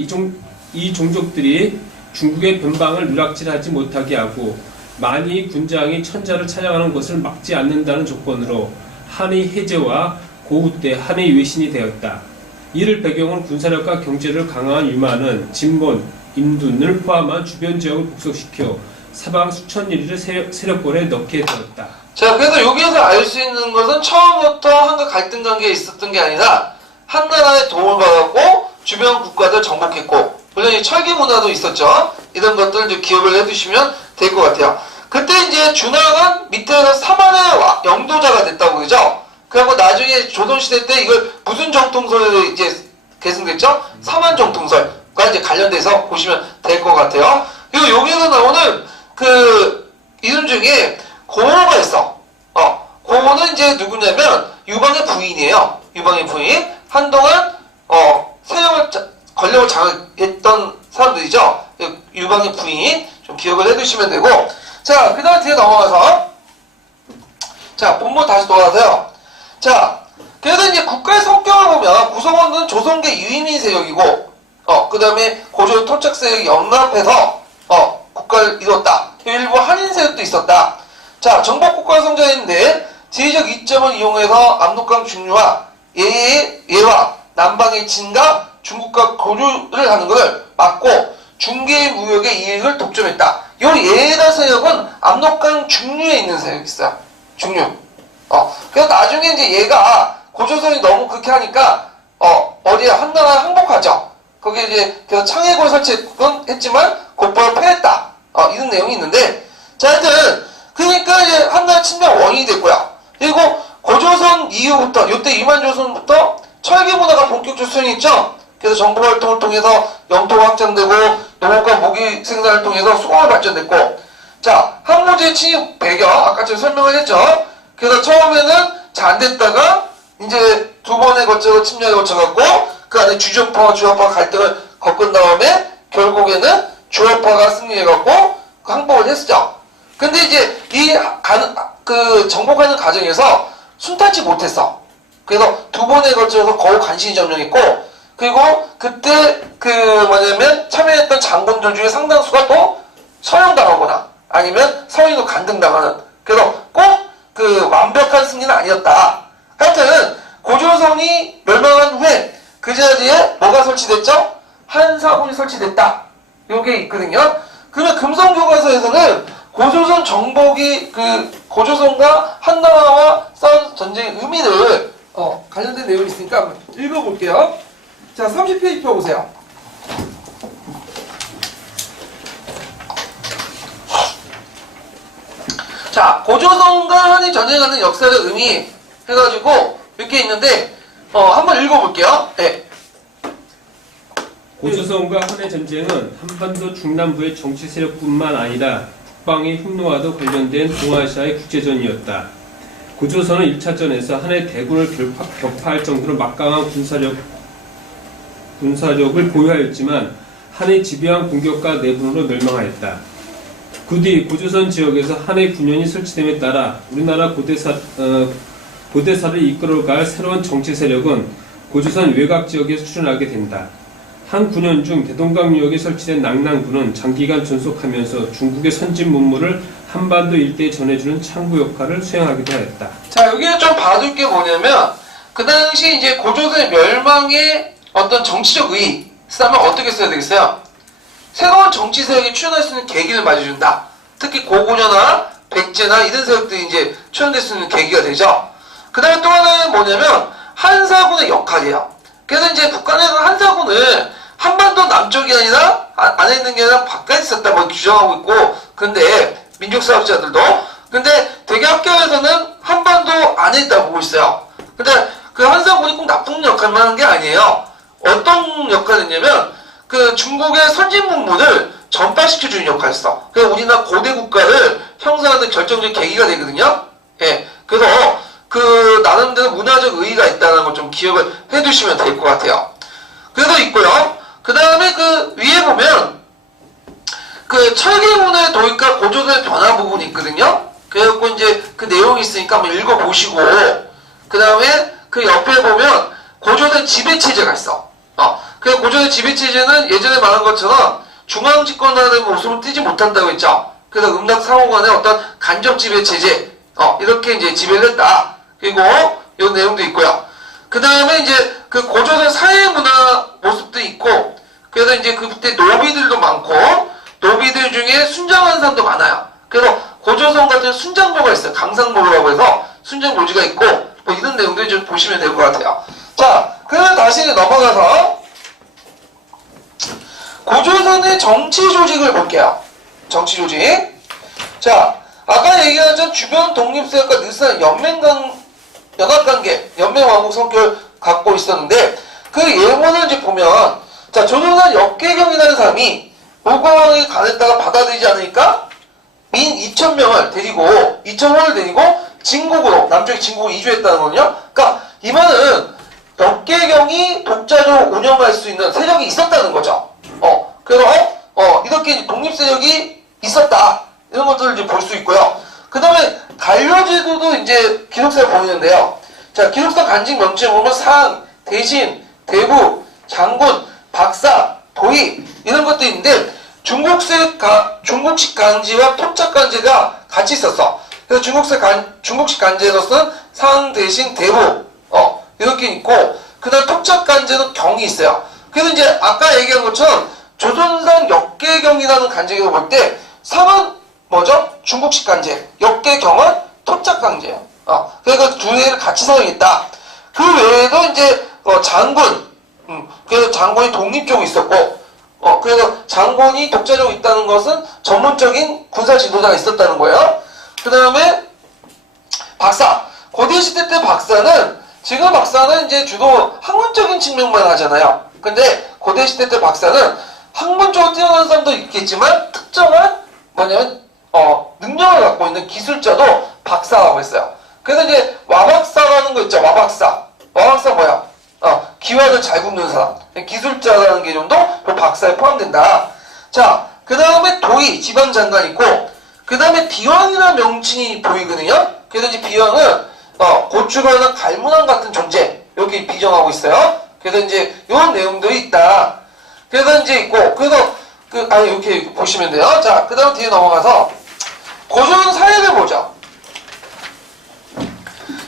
이 종족들이 중국의 변방을 누락질하지 못하게 하고 만이 군장이 천자를 찾아가는 것을 막지 않는다는 조건으로 한의 해제와 고우 때 한의 외신이 되었다. 이를 배경으로 군사력과 경제를 강화한 유만은 진본, 임둔을 포함한 주변 지역을 복속시켜 사방 수천 리를 세력권에 넣게 되었다. 자, 그래서 여기에서 알 수 있는 것은 처음부터 한과 갈등 관계에 있었던 게 아니라 한나라의 도움을 받았고 주변 국가들 정복했고 물론 이 철기 문화도 있었죠. 이런 것들 좀 기억을 해두시면 될 것 같아요. 그때 이제 준왕은 밑에서 사만의 영도자가 됐다고 그러죠. 그리고 나중에 조선시대 때 이걸 무슨 정통설로 이제 계승됐죠? 사만 정통설과 이제 관련돼서 보시면 될 것 같아요. 그리고 여기서 나오는 그 이름 중에 고호가 있어. 고호는 이제 누구냐면 유방의 부인이에요. 유방의 부인. 한동안 권력을 장악했던 사람들이죠. 유방의 부인 좀 기억을 해두시면 되고, 자, 그 다음 뒤에 넘어가서, 자, 본문 다시 돌아가서요. 자, 그래서 이제 국가의 성격을 보면 구성원은 조선계 유인민 세력이고, 그 다음에 고조 토착 세력이 연합해서 국가를 이뤘다. 일부 한인 세력도 있었다. 자, 정복 국가가 성장했는데 지리적 이점을 이용해서 압록강 중류와 예와 남방의 진과 중국과 교류를 하는 것을 막고 중개 무역의 이익을 독점했다. 이 예라 세력은 압록강 중류에 있는 세력이 있어요. 중류. 그래서 나중에 이제 얘가 고조선이 너무 그렇게 하니까 어디에 한나라에 항복하죠. 거기에 이제 그래서 창해고를 설치했지만 곧바로 패했다. 이런 내용이 있는데, 자, 하여튼 그러니까 이제 한나라 침략 원인이 됐고요. 그리고 고조선 이후부터 이때 이만조선부터 철기 문화가 본격적으로 수행했죠. 그래서 정부 활동을 통해서 영토가 확장되고 농업과 모기 생산을 통해서 수공을 발전됐고, 자, 항모제 침입 배경 아까처럼 설명을 했죠. 그래서 처음에는 잘 안 됐다가 이제 두 번에 걸쳐서 침략에 걸쳐갖고 그 안에 주주파와 주화파 갈등을 겪은 다음에 결국에는 주화파가 승리해갖고 항복을 했었죠. 근데 이제 그 정복하는 과정에서 순탄치 못했어. 그래서 두 번에 걸쳐서 거의 간신히 점령했고, 그리고 그때 참여했던 장군들 중에 상당수가 또 처형당하거나 아니면 서인으로 간등당하는, 그래서 꼭 그 완벽한 승리는 아니었다. 하여튼 고조선이 멸망한 후에 그 자리에 뭐가 설치됐죠? 한사군이 설치됐다. 요게 있거든요. 그러면 금성교과서에서는 고조선 정복이 고조선과 한나라와 싸운 전쟁의 의미를 관련된 내용이 있으니까 한번 읽어볼게요. 자, 30페이지 펴보세요. 자, 고조선과 한이 전쟁하는 역사적 의미 해가지고 이렇게 있는데 한번 읽어볼게요. 네. 고조선과 한의 전쟁은 한반도 중남부의 정치 세력뿐만 아니라 북방의 흉노와도 관련된 동아시아의 국제전이었다. 고조선은 1차전에서 한의 대군을 격파할 정도로 막강한 군사력을 보유하였지만 한의 집요한 공격과 내분으로 멸망하였다. 그 뒤 고조선 지역에서 한의 군연이 설치됨에 따라 우리나라 고대사를 이끌어갈 새로운 정치 세력은 고조선 외곽 지역에서 출현하게 된다. 한 군연 중 대동강 유역에 설치된 낙랑군은 장기간 존속하면서 중국의 선진 문물을 한반도 일대에 전해주는 창구 역할을 수행하기도 하였다. 자, 여기에 좀 봐둘 게 뭐냐면 그 당시 이제 고조선의 멸망의 어떤 정치적 의의 쓰면 어떻게 써야 되겠어요? 새로운 정치 세력이 출현할 수 있는 계기를 마련해준다. 특히 고구려나 백제나 이런 세력들이 이제 출현될 수 있는 계기가 되죠. 그 다음에 또 하나는 뭐냐면 한사군의 역할이에요. 그래서 이제 북한에서는 한사군을 한반도 남쪽이 아니라 안에 있는 게 아니라 바깥에 있었다 뭐 규정하고 있고, 근데 민족사학자들도 근데 대개 학교에서는 한반도 안에 있다고 보고 있어요. 근데 그 한사군이 꼭 나쁜 역할만 하는 게 아니에요. 어떤 역할을 했냐면 그 중국의 선진 문물을 전파시켜주는 역할을 했어. 그래서 우리나라 고대 국가를 형성하는 결정적인 계기가 되거든요. 예. 그래서 그 나름대로 문화적 의의가 있다는 걸 좀 기억을 해두시면 될 것 같아요. 그래서 있고요. 그 다음에 그 위에 보면 그 철계문의 도입과 고조선의 변화 부분이 있거든요. 그래갖고 이제 그 내용이 있으니까 한번 읽어보시고, 그 다음에 그 옆에 보면 고조선 지배체제가 있어. 그 고조선 지배체제는 예전에 말한 것처럼 중앙집권하는 모습을 띄지 못한다고 했죠. 그래서 음락상호간의 어떤 간접 지배체제, 이렇게 이제 지배를 했다. 그리고 이런 내용도 있고요. 그 다음에 이제 그 고조선 사회문화 모습도 있고, 그래서 이제 그때 노비들도 많고, 노비들 중에 순장하는 사람도 많아요. 그래서 고조선 같은 순장모가 있어요. 강상모라고 해서 순장모지가 있고, 뭐 이런 내용들 좀 보시면 될 것 같아요. 자, 그럼 다시 넘어가서 고조선의 정치 조직을 볼게요. 정치 조직. 자, 아까 얘기한 것처럼 주변 독립세력과 느슨한 연합관계, 연맹왕국 성격을 갖고 있었는데, 그 예문을 이제 보면, 자, 조선한 역계경이라는 사람이 무고왕에게 가냈다가 받아들이지 않으니까 민 2,000명을 데리고, 2,000호를 데리고 진국으로, 남쪽의 진국으로 이주했다는 거거든요. 그러니까 이 말은 역계경이 독자적으로 운영할 수 있는 세력이 있었다는 거죠. 그래서 이렇게 독립세력이 있었다. 이런 것들을 이제 볼 수 있고요. 그 다음에 관료제도도 이제 기록사에 보이는데요. 자, 기록사 간직 명칭에 보면 상, 대신, 대부, 장군, 박사, 도의 이런 것도 있는데 중국식 간지와 토착 간지가 같이 있었어. 그래서 중국식 간지로서는 상, 대신, 대부 이렇게 있고, 그 다음 토착 간지는 경이 있어요. 그래서 이제 아까 얘기한 것처럼 조선상 역계경이라는 간제를 볼 때 상은 뭐죠? 중국식 간제, 역계경은 토착 간제예요. 그러니까 두 개를 같이 사용했다. 그 외에도 이제 장군, 그래서 장군이 독립적으로 있었고, 그래서 장군이 독자적으로 있다는 것은 전문적인 군사 지도자가 있었다는 거예요. 그 다음에 박사, 고대 시대 때 박사는 지금 박사는 이제 주로 학문적인 측면만 하잖아요. 근데 고대 시대 때 박사는 학문적으로 뛰어난 사람도 있겠지만 특정한 뭐냐면 능력을 갖고 있는 기술자도 박사라고 했어요. 그래서 이제 와박사라는 거 있죠. 와박사. 와박사 뭐야? 기와를 잘 굽는 사람. 기술자라는 개념도 그 박사에 포함된다. 자, 그 다음에 도의, 지방장관 있고, 그 다음에 비왕이라는 명칭이 보이거든요. 그래서 이제 비왕은 고추가나 갈무난 같은 존재, 여기 비정하고 있어요. 그래서 이제 이런 내용들이 있다. 그래서 이제 있고, 그래서 이렇게 보시면 돼요. 자, 그 다음 뒤에 넘어가서 고조선 사회를 보죠.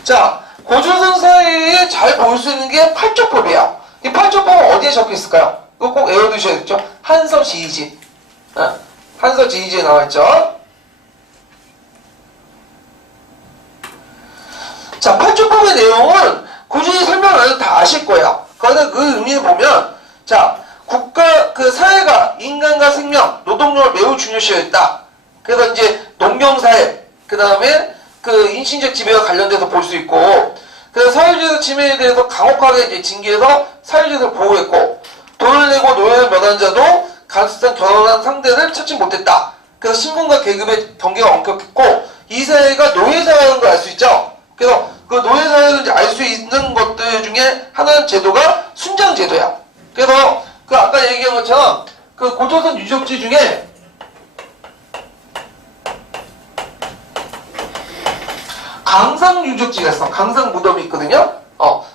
자, 고조선 사회에 잘 볼 수 있는 게 팔조법이야. 이 팔조법은 어디에 적혀 있을까요? 이거 꼭 외워두셔야겠죠. 한서지휘지. 한서지휘지에 나와있죠. 자, 팔조법의 내용은 굳이 설명 안 해도 다 아실 거예요. 그런데 그 의미를 보면, 자, 국가, 그 사회가 인간과 생명, 노동력을 매우 중요시했다. 그래서 이제 농경사회, 그 다음에 그 인신적 지배와 관련돼서 볼 수 있고, 그래서 사회주의 침해에 대해서 강력하게 이제 징계해서 사회주의를 보호했고, 돈을 내고 노예를 면한 자도 가능성 결혼한 상대를 찾지 못했다. 그래서 신분과 계급의 경계가 엄격했고, 이 사회가 노예사회라는 걸 알 수 있죠. 그래서 그 노예사회를 이제 알 수 있는 것들 중에 하나는 제도가 순장제도야. 그래서 그 아까 얘기한 것처럼 그 고조선 유적지 중에 강상 유적지가 있어. 강상 무덤이 있거든요.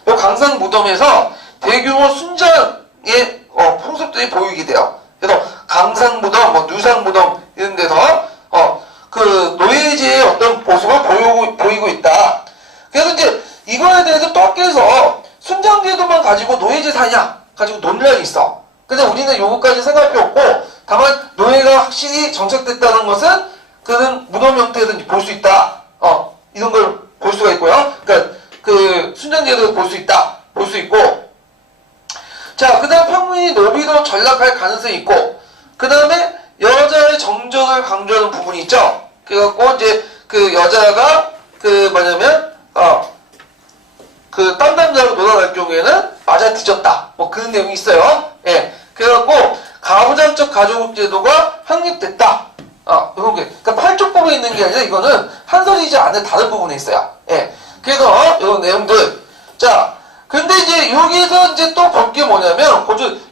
이 강상 무덤에서 대규모 순장의 풍습들이 보이게 돼요. 그래서 강상 무덤, 누상 무덤 이런 데서 그 노예제의 어떤 모습을 보이고 있다. 그래서 이제 이거에 대해서 또 학교에서 가지고 노예제 사냐 가지고 논란이 있어. 근데 우리는 요거까지 생각할 필요 없고, 다만 노예가 확실히 정착됐다는 것은 그는 무덤 형태든 볼 수 있다. 이런 걸 볼 수가 있고요. 그러니까 그 순정제도 볼 수 있다. 볼 수 있고. 자, 그 다음 평민이 노비로 전락할 가능성이 있고, 그 다음에 여자의 정적을 강조하는 부분이 있죠. 그래갖고 이제 그 여자가 그 뭐냐면 그 딴 남자로 놀아갈 경우에는 맞아 뒤졌다. 뭐 그런 내용이 있어요. 예. 그래갖고 가부장적 가족 제도가 확립됐다. 이런 게. 그러니까 8조법에 있는 게 아니라 이거는 한서리지 않은 다른 부분에 있어요. 예. 그래서 이런 내용들. 자, 근데 이제 여기에서 이제 또 볼 게 뭐냐면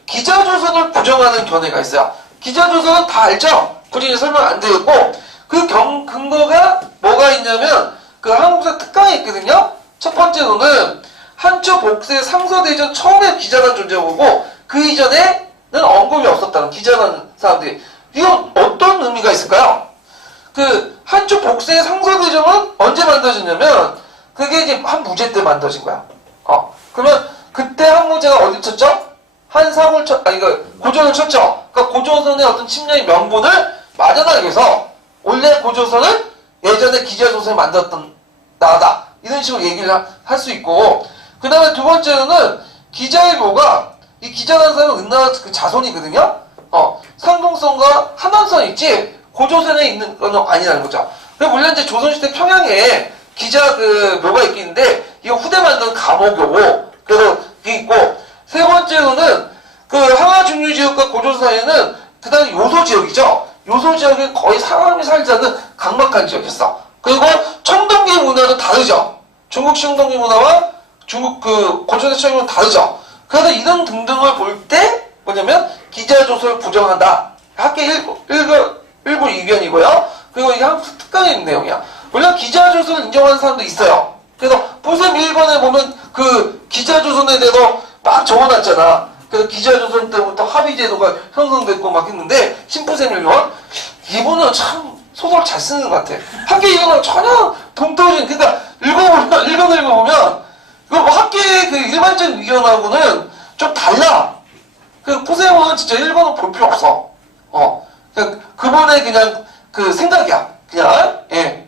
기자조선을 부정하는 견해가 있어요. 기자조선은 다 알죠? 굳이 설명 안 드렸고, 그 근거가 뭐가 있냐면 그 한국사 특강이 있거든요. 첫 번째로는 한초 복세 상서대전 처음에 기자단 존재하고 그 이전에는 언급이 없었다는, 기자단 사람들이. 이건 어떤 의미가 있을까요? 그 한초 복세 상서대전은 언제 만들어졌냐면 그게 이제 한무제 때 만들어진 거야. 그러면 그때 한무제가 어디 쳤죠? 한상을 고조선을 쳤죠. 그러니까 고조선의 어떤 침략의 명분을 마련하기 위해서 원래 고조선은 예전에 기자조선을 만들었던 나라다. 이런 식으로 얘기를 할 수 있고, 그 다음에 두 번째로는 기자일보가 이 기자라는 사람은 은나라 그 자손이거든요. 상동성과 한원성이 있지 고조선에 있는 건 아니라는 거죠. 물론 이제 조선시대 평양에 기자 그 묘가 있겠는데 이거 후대 만든 감옥이고, 그래서 이게 있고, 세 번째로는 그 항하 중류 지역과 고조선 사이에는 그 다음에 요소 지역이죠. 요소 지역은 거의 사람이 살지 않는 각막한 지역이었어. 그리고 청동기 문화도 다르죠. 중국 청동기 문화와 중국 그 고조선 청동기 문화 다르죠. 그래서 이런 등등을 볼 때 뭐냐면 기자조선을 부정한다. 학계 일부 의견이고요. 그리고 이게 한국 특강에 있는 내용이야. 물론 기자조선을 인정하는 사람도 있어요. 그래서 보셈 1번에 보면 그 기자조선에 대해서 막 적어놨잖아. 그래서 기자조선 때부터 합의제도가 형성됐고 막 했는데, 심프셈 1번. 이분은 참 소설 잘 쓰는 것 같아. 학계 이거는 전혀 동떨어진, 그러니까 읽어보면 이거 뭐 학계의 그 일반적인 의견하고는 좀 달라. 그 포세몬은 진짜 1번은 볼 필요 없어. 그분의 그냥 그 생각이야. 그냥, 예.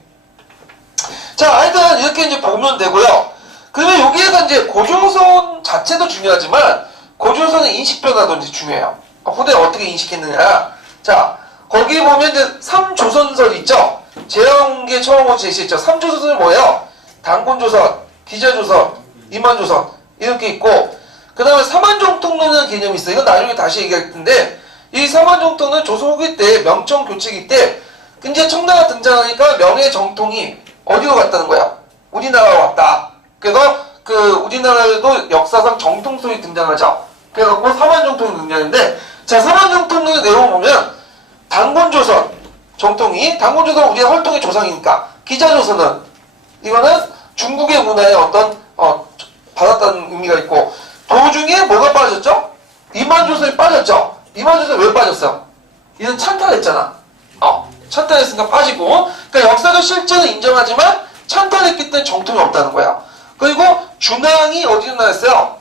자, 하여튼 이렇게 이제 보면 되고요. 그러면 여기에서 이제 고조선 자체도 중요하지만, 고조선의 인식 변화도 이제 중요해요. 후대에 어떻게 인식했느냐. 자, 거기 보면 이제 3조선설 있죠? 제왕계 처음으로 제시했죠. 3조선은 뭐예요? 단권조선, 기자조선, 임한조선, 이렇게 있고, 그 다음에 사만정통로라는 개념이 있어요. 이건 나중에 다시 얘기할 텐데, 이 사만정통은 조선 후기 때, 명청 교체기 때, 이제 청나라가 등장하니까 명예정통이 어디로 갔다는 거야? 우리나라로 왔다. 그래서 그 우리나라에도 역사상 정통성이 등장하죠. 그래갖고 사만정통이 등장하는데, 자, 사만정통의 내용을 보면, 단권조선 정통이, 단권조선은 우리가 혈통의 조상이니까, 기자조선은 이거는 중국의 문화에 어떤 받았다는 의미가 있고, 도중에 뭐가 빠졌죠? 임한조선이 빠졌죠. 임한조선이 왜 빠졌어? 이는 찬탈했잖아. 찬탈했으니까 빠지고, 그러니까 역사적 실제는 인정하지만 찬탈했기 때문에 정통이 없다는 거야. 그리고 준왕이 어디로 나왔어요?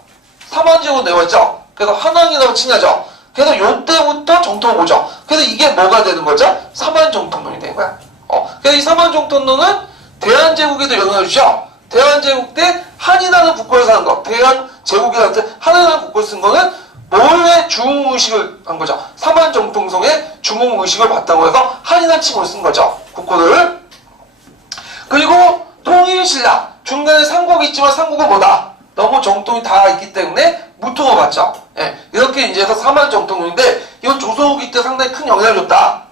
사만지역으로 내왔죠. 그래서 한왕이라고 칭하죠. 그래서 요때부터 정통을 보죠. 그래서 이게 뭐가 되는 거죠? 사만정통론이 된 거야. 그래서 이 사만정통론은 대한제국에도 영향을 주죠. 대한제국 때 한이라는 국가를 사는 거, 대한제국이라는 때 한이라는 국가를 쓴 거는 몰래 중흥의식을 한 거죠. 사만정통성의 중흥의식을 봤다고 해서 한이라는 칭호를 쓴 거죠. 국호를. 그리고 통일신라. 중간에 삼국이 있지만 삼국은 뭐다? 너무 정통이 다 있기 때문에 무통을 받죠. 예, 이렇게 이제 해서 사만정통론인데, 이건 조선 후기 때 상당히 큰 영향을 줬다.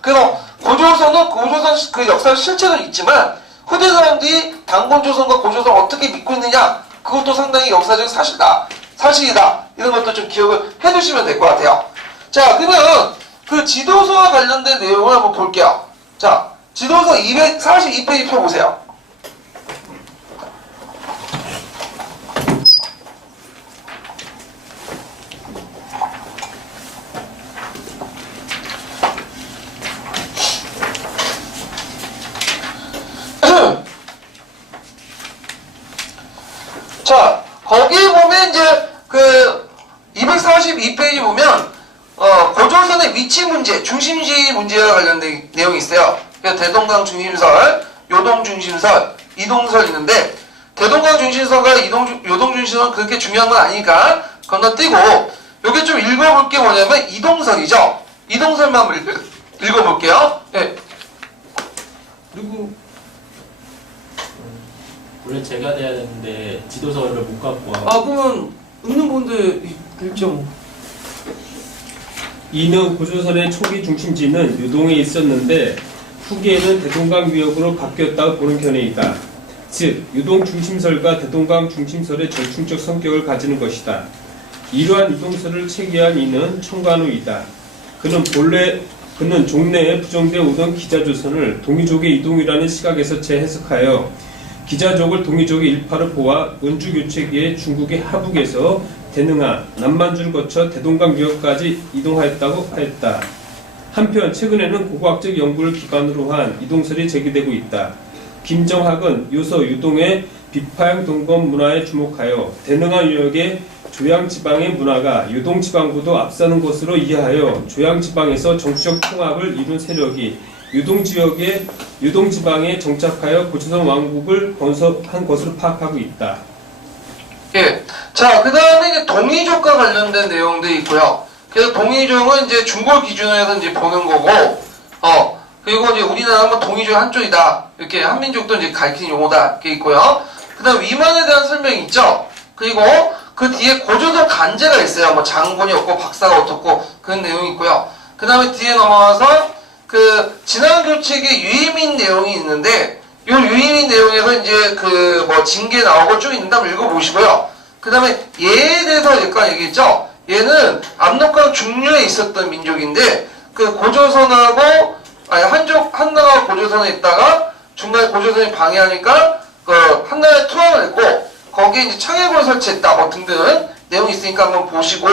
그래서 고조선은 고조선 그 역사 실체도 있지만, 후대 사람들이 단권조선과 고조선을 어떻게 믿고 있느냐, 그것도 상당히 역사적 사실이다. 이런 것도 좀 기억을 해두시면 될 것 같아요. 자, 그러면 그 지도서와 관련된 내용을 한번 볼게요. 자, 지도서 242페이지 펴보세요. 자, 거기에 보면 이제 문제, 중심지 문제와 관련된 내용이 있어요. 그래서 대동강 중심설, 요동 중심설, 이동설 있는데 대동강 중심설과 요동 중심설은 그렇게 중요한 건 아니니까 건너뛰고 여기 좀 읽어볼 게 뭐냐면 이동설이죠. 이동설만 한번 읽어볼게요. 네. 누구? 원래 제가 돼야 되는데 지도서를 못 갖고 와. 아 그러면 있는 분들 읽죠 뭐. 이는 고조선의 초기 중심지는 요동에 있었는데 후기에는 대동강 위역으로 바뀌었다고 보는 견해이다. 즉, 요동 중심설과 대동강 중심설의 절충적 성격을 가지는 것이다. 이러한 이동설을 체계한 이는 청관우이다. 그는 종래에 부정되어 오던 기자조선을 동이족의 이동이라는 시각에서 재해석하여 기자족을 동이족의 일파로 보아 은주교체기에 중국의 하북에서 대능하, 남만주를 거쳐 대동강 위역까지 이동하였다고 하였다. 한편 최근에는 고고학적 연구를 기반으로 한 이동설이 제기되고 있다. 김정학은 요서 유동의 비파양 동검 문화에 주목하여 대능하 유역의 조양지방의 문화가 유동지방보다 앞서는 것으로 이해하여 조양지방에서 정치적 통합을 이룬 세력이 유동지방에 정착하여 고조선 왕국을 건설한 것으로 파악하고 있다. 예. 자, 그 다음에 이제 동이족과 관련된 내용들이 있고요. 그래서 동이족은 이제 중国기준으로 해서 이제 보는 거고, 그리고 이제 우리나라는 동이족의 한쪽이다. 이렇게 한민족도 이제 가리키는 용어다. 이렇게 있고요. 그 다음 위만에 대한 설명이 있죠. 그리고 그 뒤에 고조선 간제가 있어요. 뭐 장군이 없고 박사가 어떻고 그런 내용이 있고요. 그 다음에 뒤에 넘어가서 그 진안교책의 유의민 내용이 있는데 이 유의민 내용에서 이제 그 뭐 징계 나오고 쭉 있는데 한번 읽어보시고요. 그 다음에 얘에 대해서 약간 얘기했죠. 얘는 압록강 중류에 있었던 민족인데 그 고조선하고 한나라가 고조선에 있다가 중간에 고조선이 방해하니까 그 한나라에 투항을 했고 거기에 이제 창해군을 설치했다 뭐 등등 내용이 있으니까 한번 보시고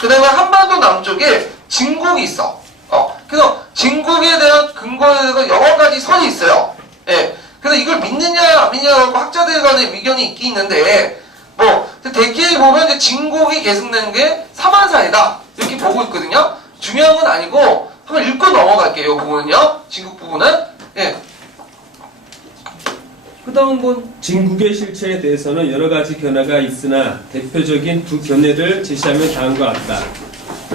그 다음에 한반도 남쪽에 진국이 있어. 그래서 진국에 대한 근거에 대해서 여러 가지 설이 있어요. 예. 그래서 이걸 믿느냐 안 믿느냐고 학자들 간의 의견이 있긴 있는데 뭐 대개에 보면 이제 진국이 계승된 게 사만사이다 이렇게 보고 있거든요. 중요한 건 아니고 한번 읽고 넘어갈게요. 이 부분은요. 진국 부분은. 예. 그 다음은 뭐 진국의 실체에 대해서는 여러 가지 견해가 있으나 대표적인 두 견해를 제시하면 다음과 같다.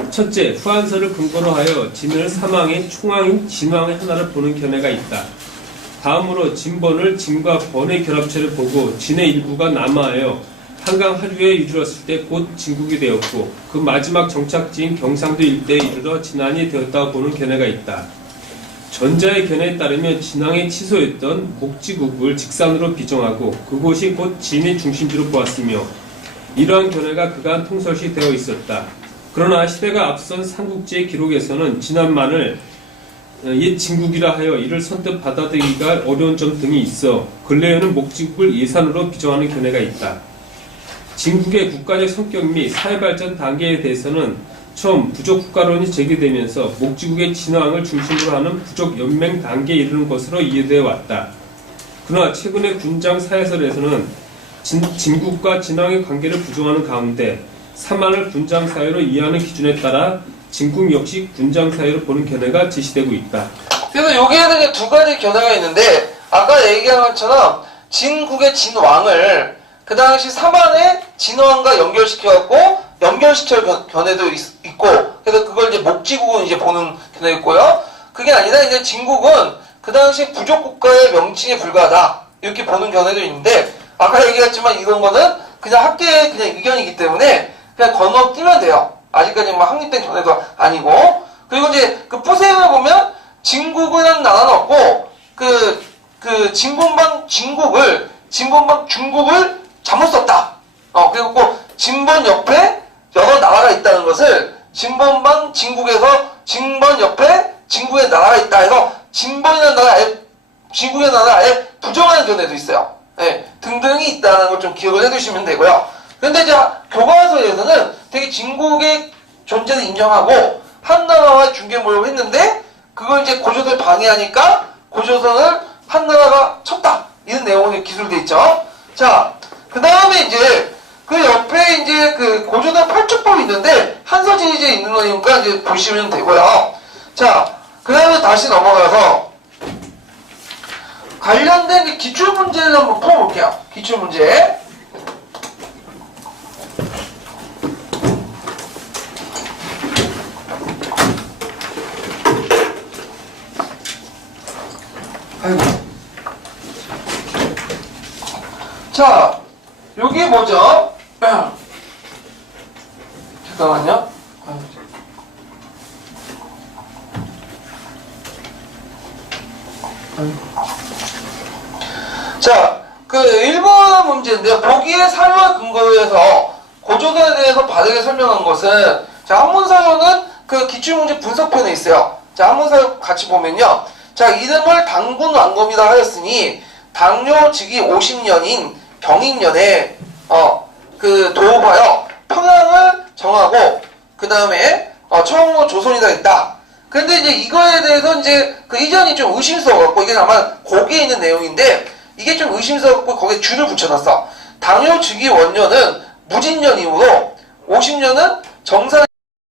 첫째, 후한서를 근거로 하여 진을 사망의 충왕인 진왕의 하나를 보는 견해가 있다. 다음으로 진번을 진과 번의 결합체를 보고 진의 일부가 남하하여 한강 하류에 이르렀을 때 곧 진국이 되었고 그 마지막 정착지인 경상도 일대에 이르러 진안이 되었다고 보는 견해가 있다. 전자의 견해에 따르면 진왕의 치소였던 목지국을 직산으로 비정하고 그곳이 곧 진의 중심지로 보았으며 이러한 견해가 그간 통설시 되어 있었다. 그러나 시대가 앞선 삼국지의 기록에서는 진안만을 옛 진국이라 하여 이를 선뜻 받아들이기가 어려운 점 등이 있어 근래에는 목지국을 예산으로 비정하는 견해가 있다. 진국의 국가적 성격 및 사회발전 단계에 대해서는 처음 부족국가론이 제기되면서 목지국의 진왕을 중심으로 하는 부족연맹 단계에 이르는 것으로 이해되어 왔다. 그러나 최근의 군장 사회설에서는 진국과 진왕의 관계를 부정하는 가운데 사만을 군장 사회로 이해하는 기준에 따라 진국 역시 군장 사회로 보는 견해가 제시되고 있다. 그래서 여기에는 두 가지 견해가 있는데 아까 얘기한 것처럼 진국의 진왕을 그 당시 사만의 진왕과 연결시켜갖고 연결시켜 견해도 있고 그래서 그걸 이제 목지국은 이제 보는 견해가 있고요. 그게 아니라 이제 진국은 그 당시 부족국가의 명칭에 불과하다 이렇게 보는 견해도 있는데 아까 얘기했지만 이런 거는 그냥 학계의 그냥 의견이기 때문에 그냥 건너뛰면 돼요. 아직까지 뭐 확립된 견해도 아니고 그리고 이제 그 뿌세를 보면 진국이라는 나라는 없고 그 진본방 중국을 잘못 썼다. 그리고 진본 옆에 여러 나라가 있다는 것을 진본방 진국에서 진본 옆에 진국의 나라가 있다 해서 진본이라는 나라 진국의 나라 아예 부정하는 견해도 있어요. 네, 등등이 있다는 걸 좀 기억을 해두시면 되고요. 그런데 이제 교과서에서는 되게 진국의 존재를 인정하고 한나라와 중개무역을 했는데 그걸 이제 고조선을 방해하니까 고조선을 한나라가 쳤다 이런 내용이 기술돼 있죠. 자, 그 다음에 이제 그 옆에 이제 그 고조선 팔축법이 있는데 한서진이제 있는 거니까 이제 보시면 되고요. 자. 다시 넘어가서 관련된 기출문제를 한번 풀어볼게요. 기출문제. 아이고. 자, 여기 뭐죠? 잠깐만요. 자, 그 1번 문제인데요. 보기의 사유와 근거에 해서 고조선에 대해서 바르게 설명한 것은, 자, 한문사유는 그 기출문제 분석편에 있어요. 자, 한문사유 같이 보면요. 자, 이름을 당군 왕검이라 하였으니 당뇨 즉위 50년인 경인년에 그 도읍하여 평양을 정하고 그 다음에 처음으로 조선이다 했다. 근데 이제 이거에 대해서 이제 그 이전이 좀 의심스러워갖고, 이게 아마 거기에 있는 내용인데 이게 좀 의심스러워갖고 거기에 줄을 붙여놨어. 당뇨 즉위 원년은 무진년 이후로 50년은 정상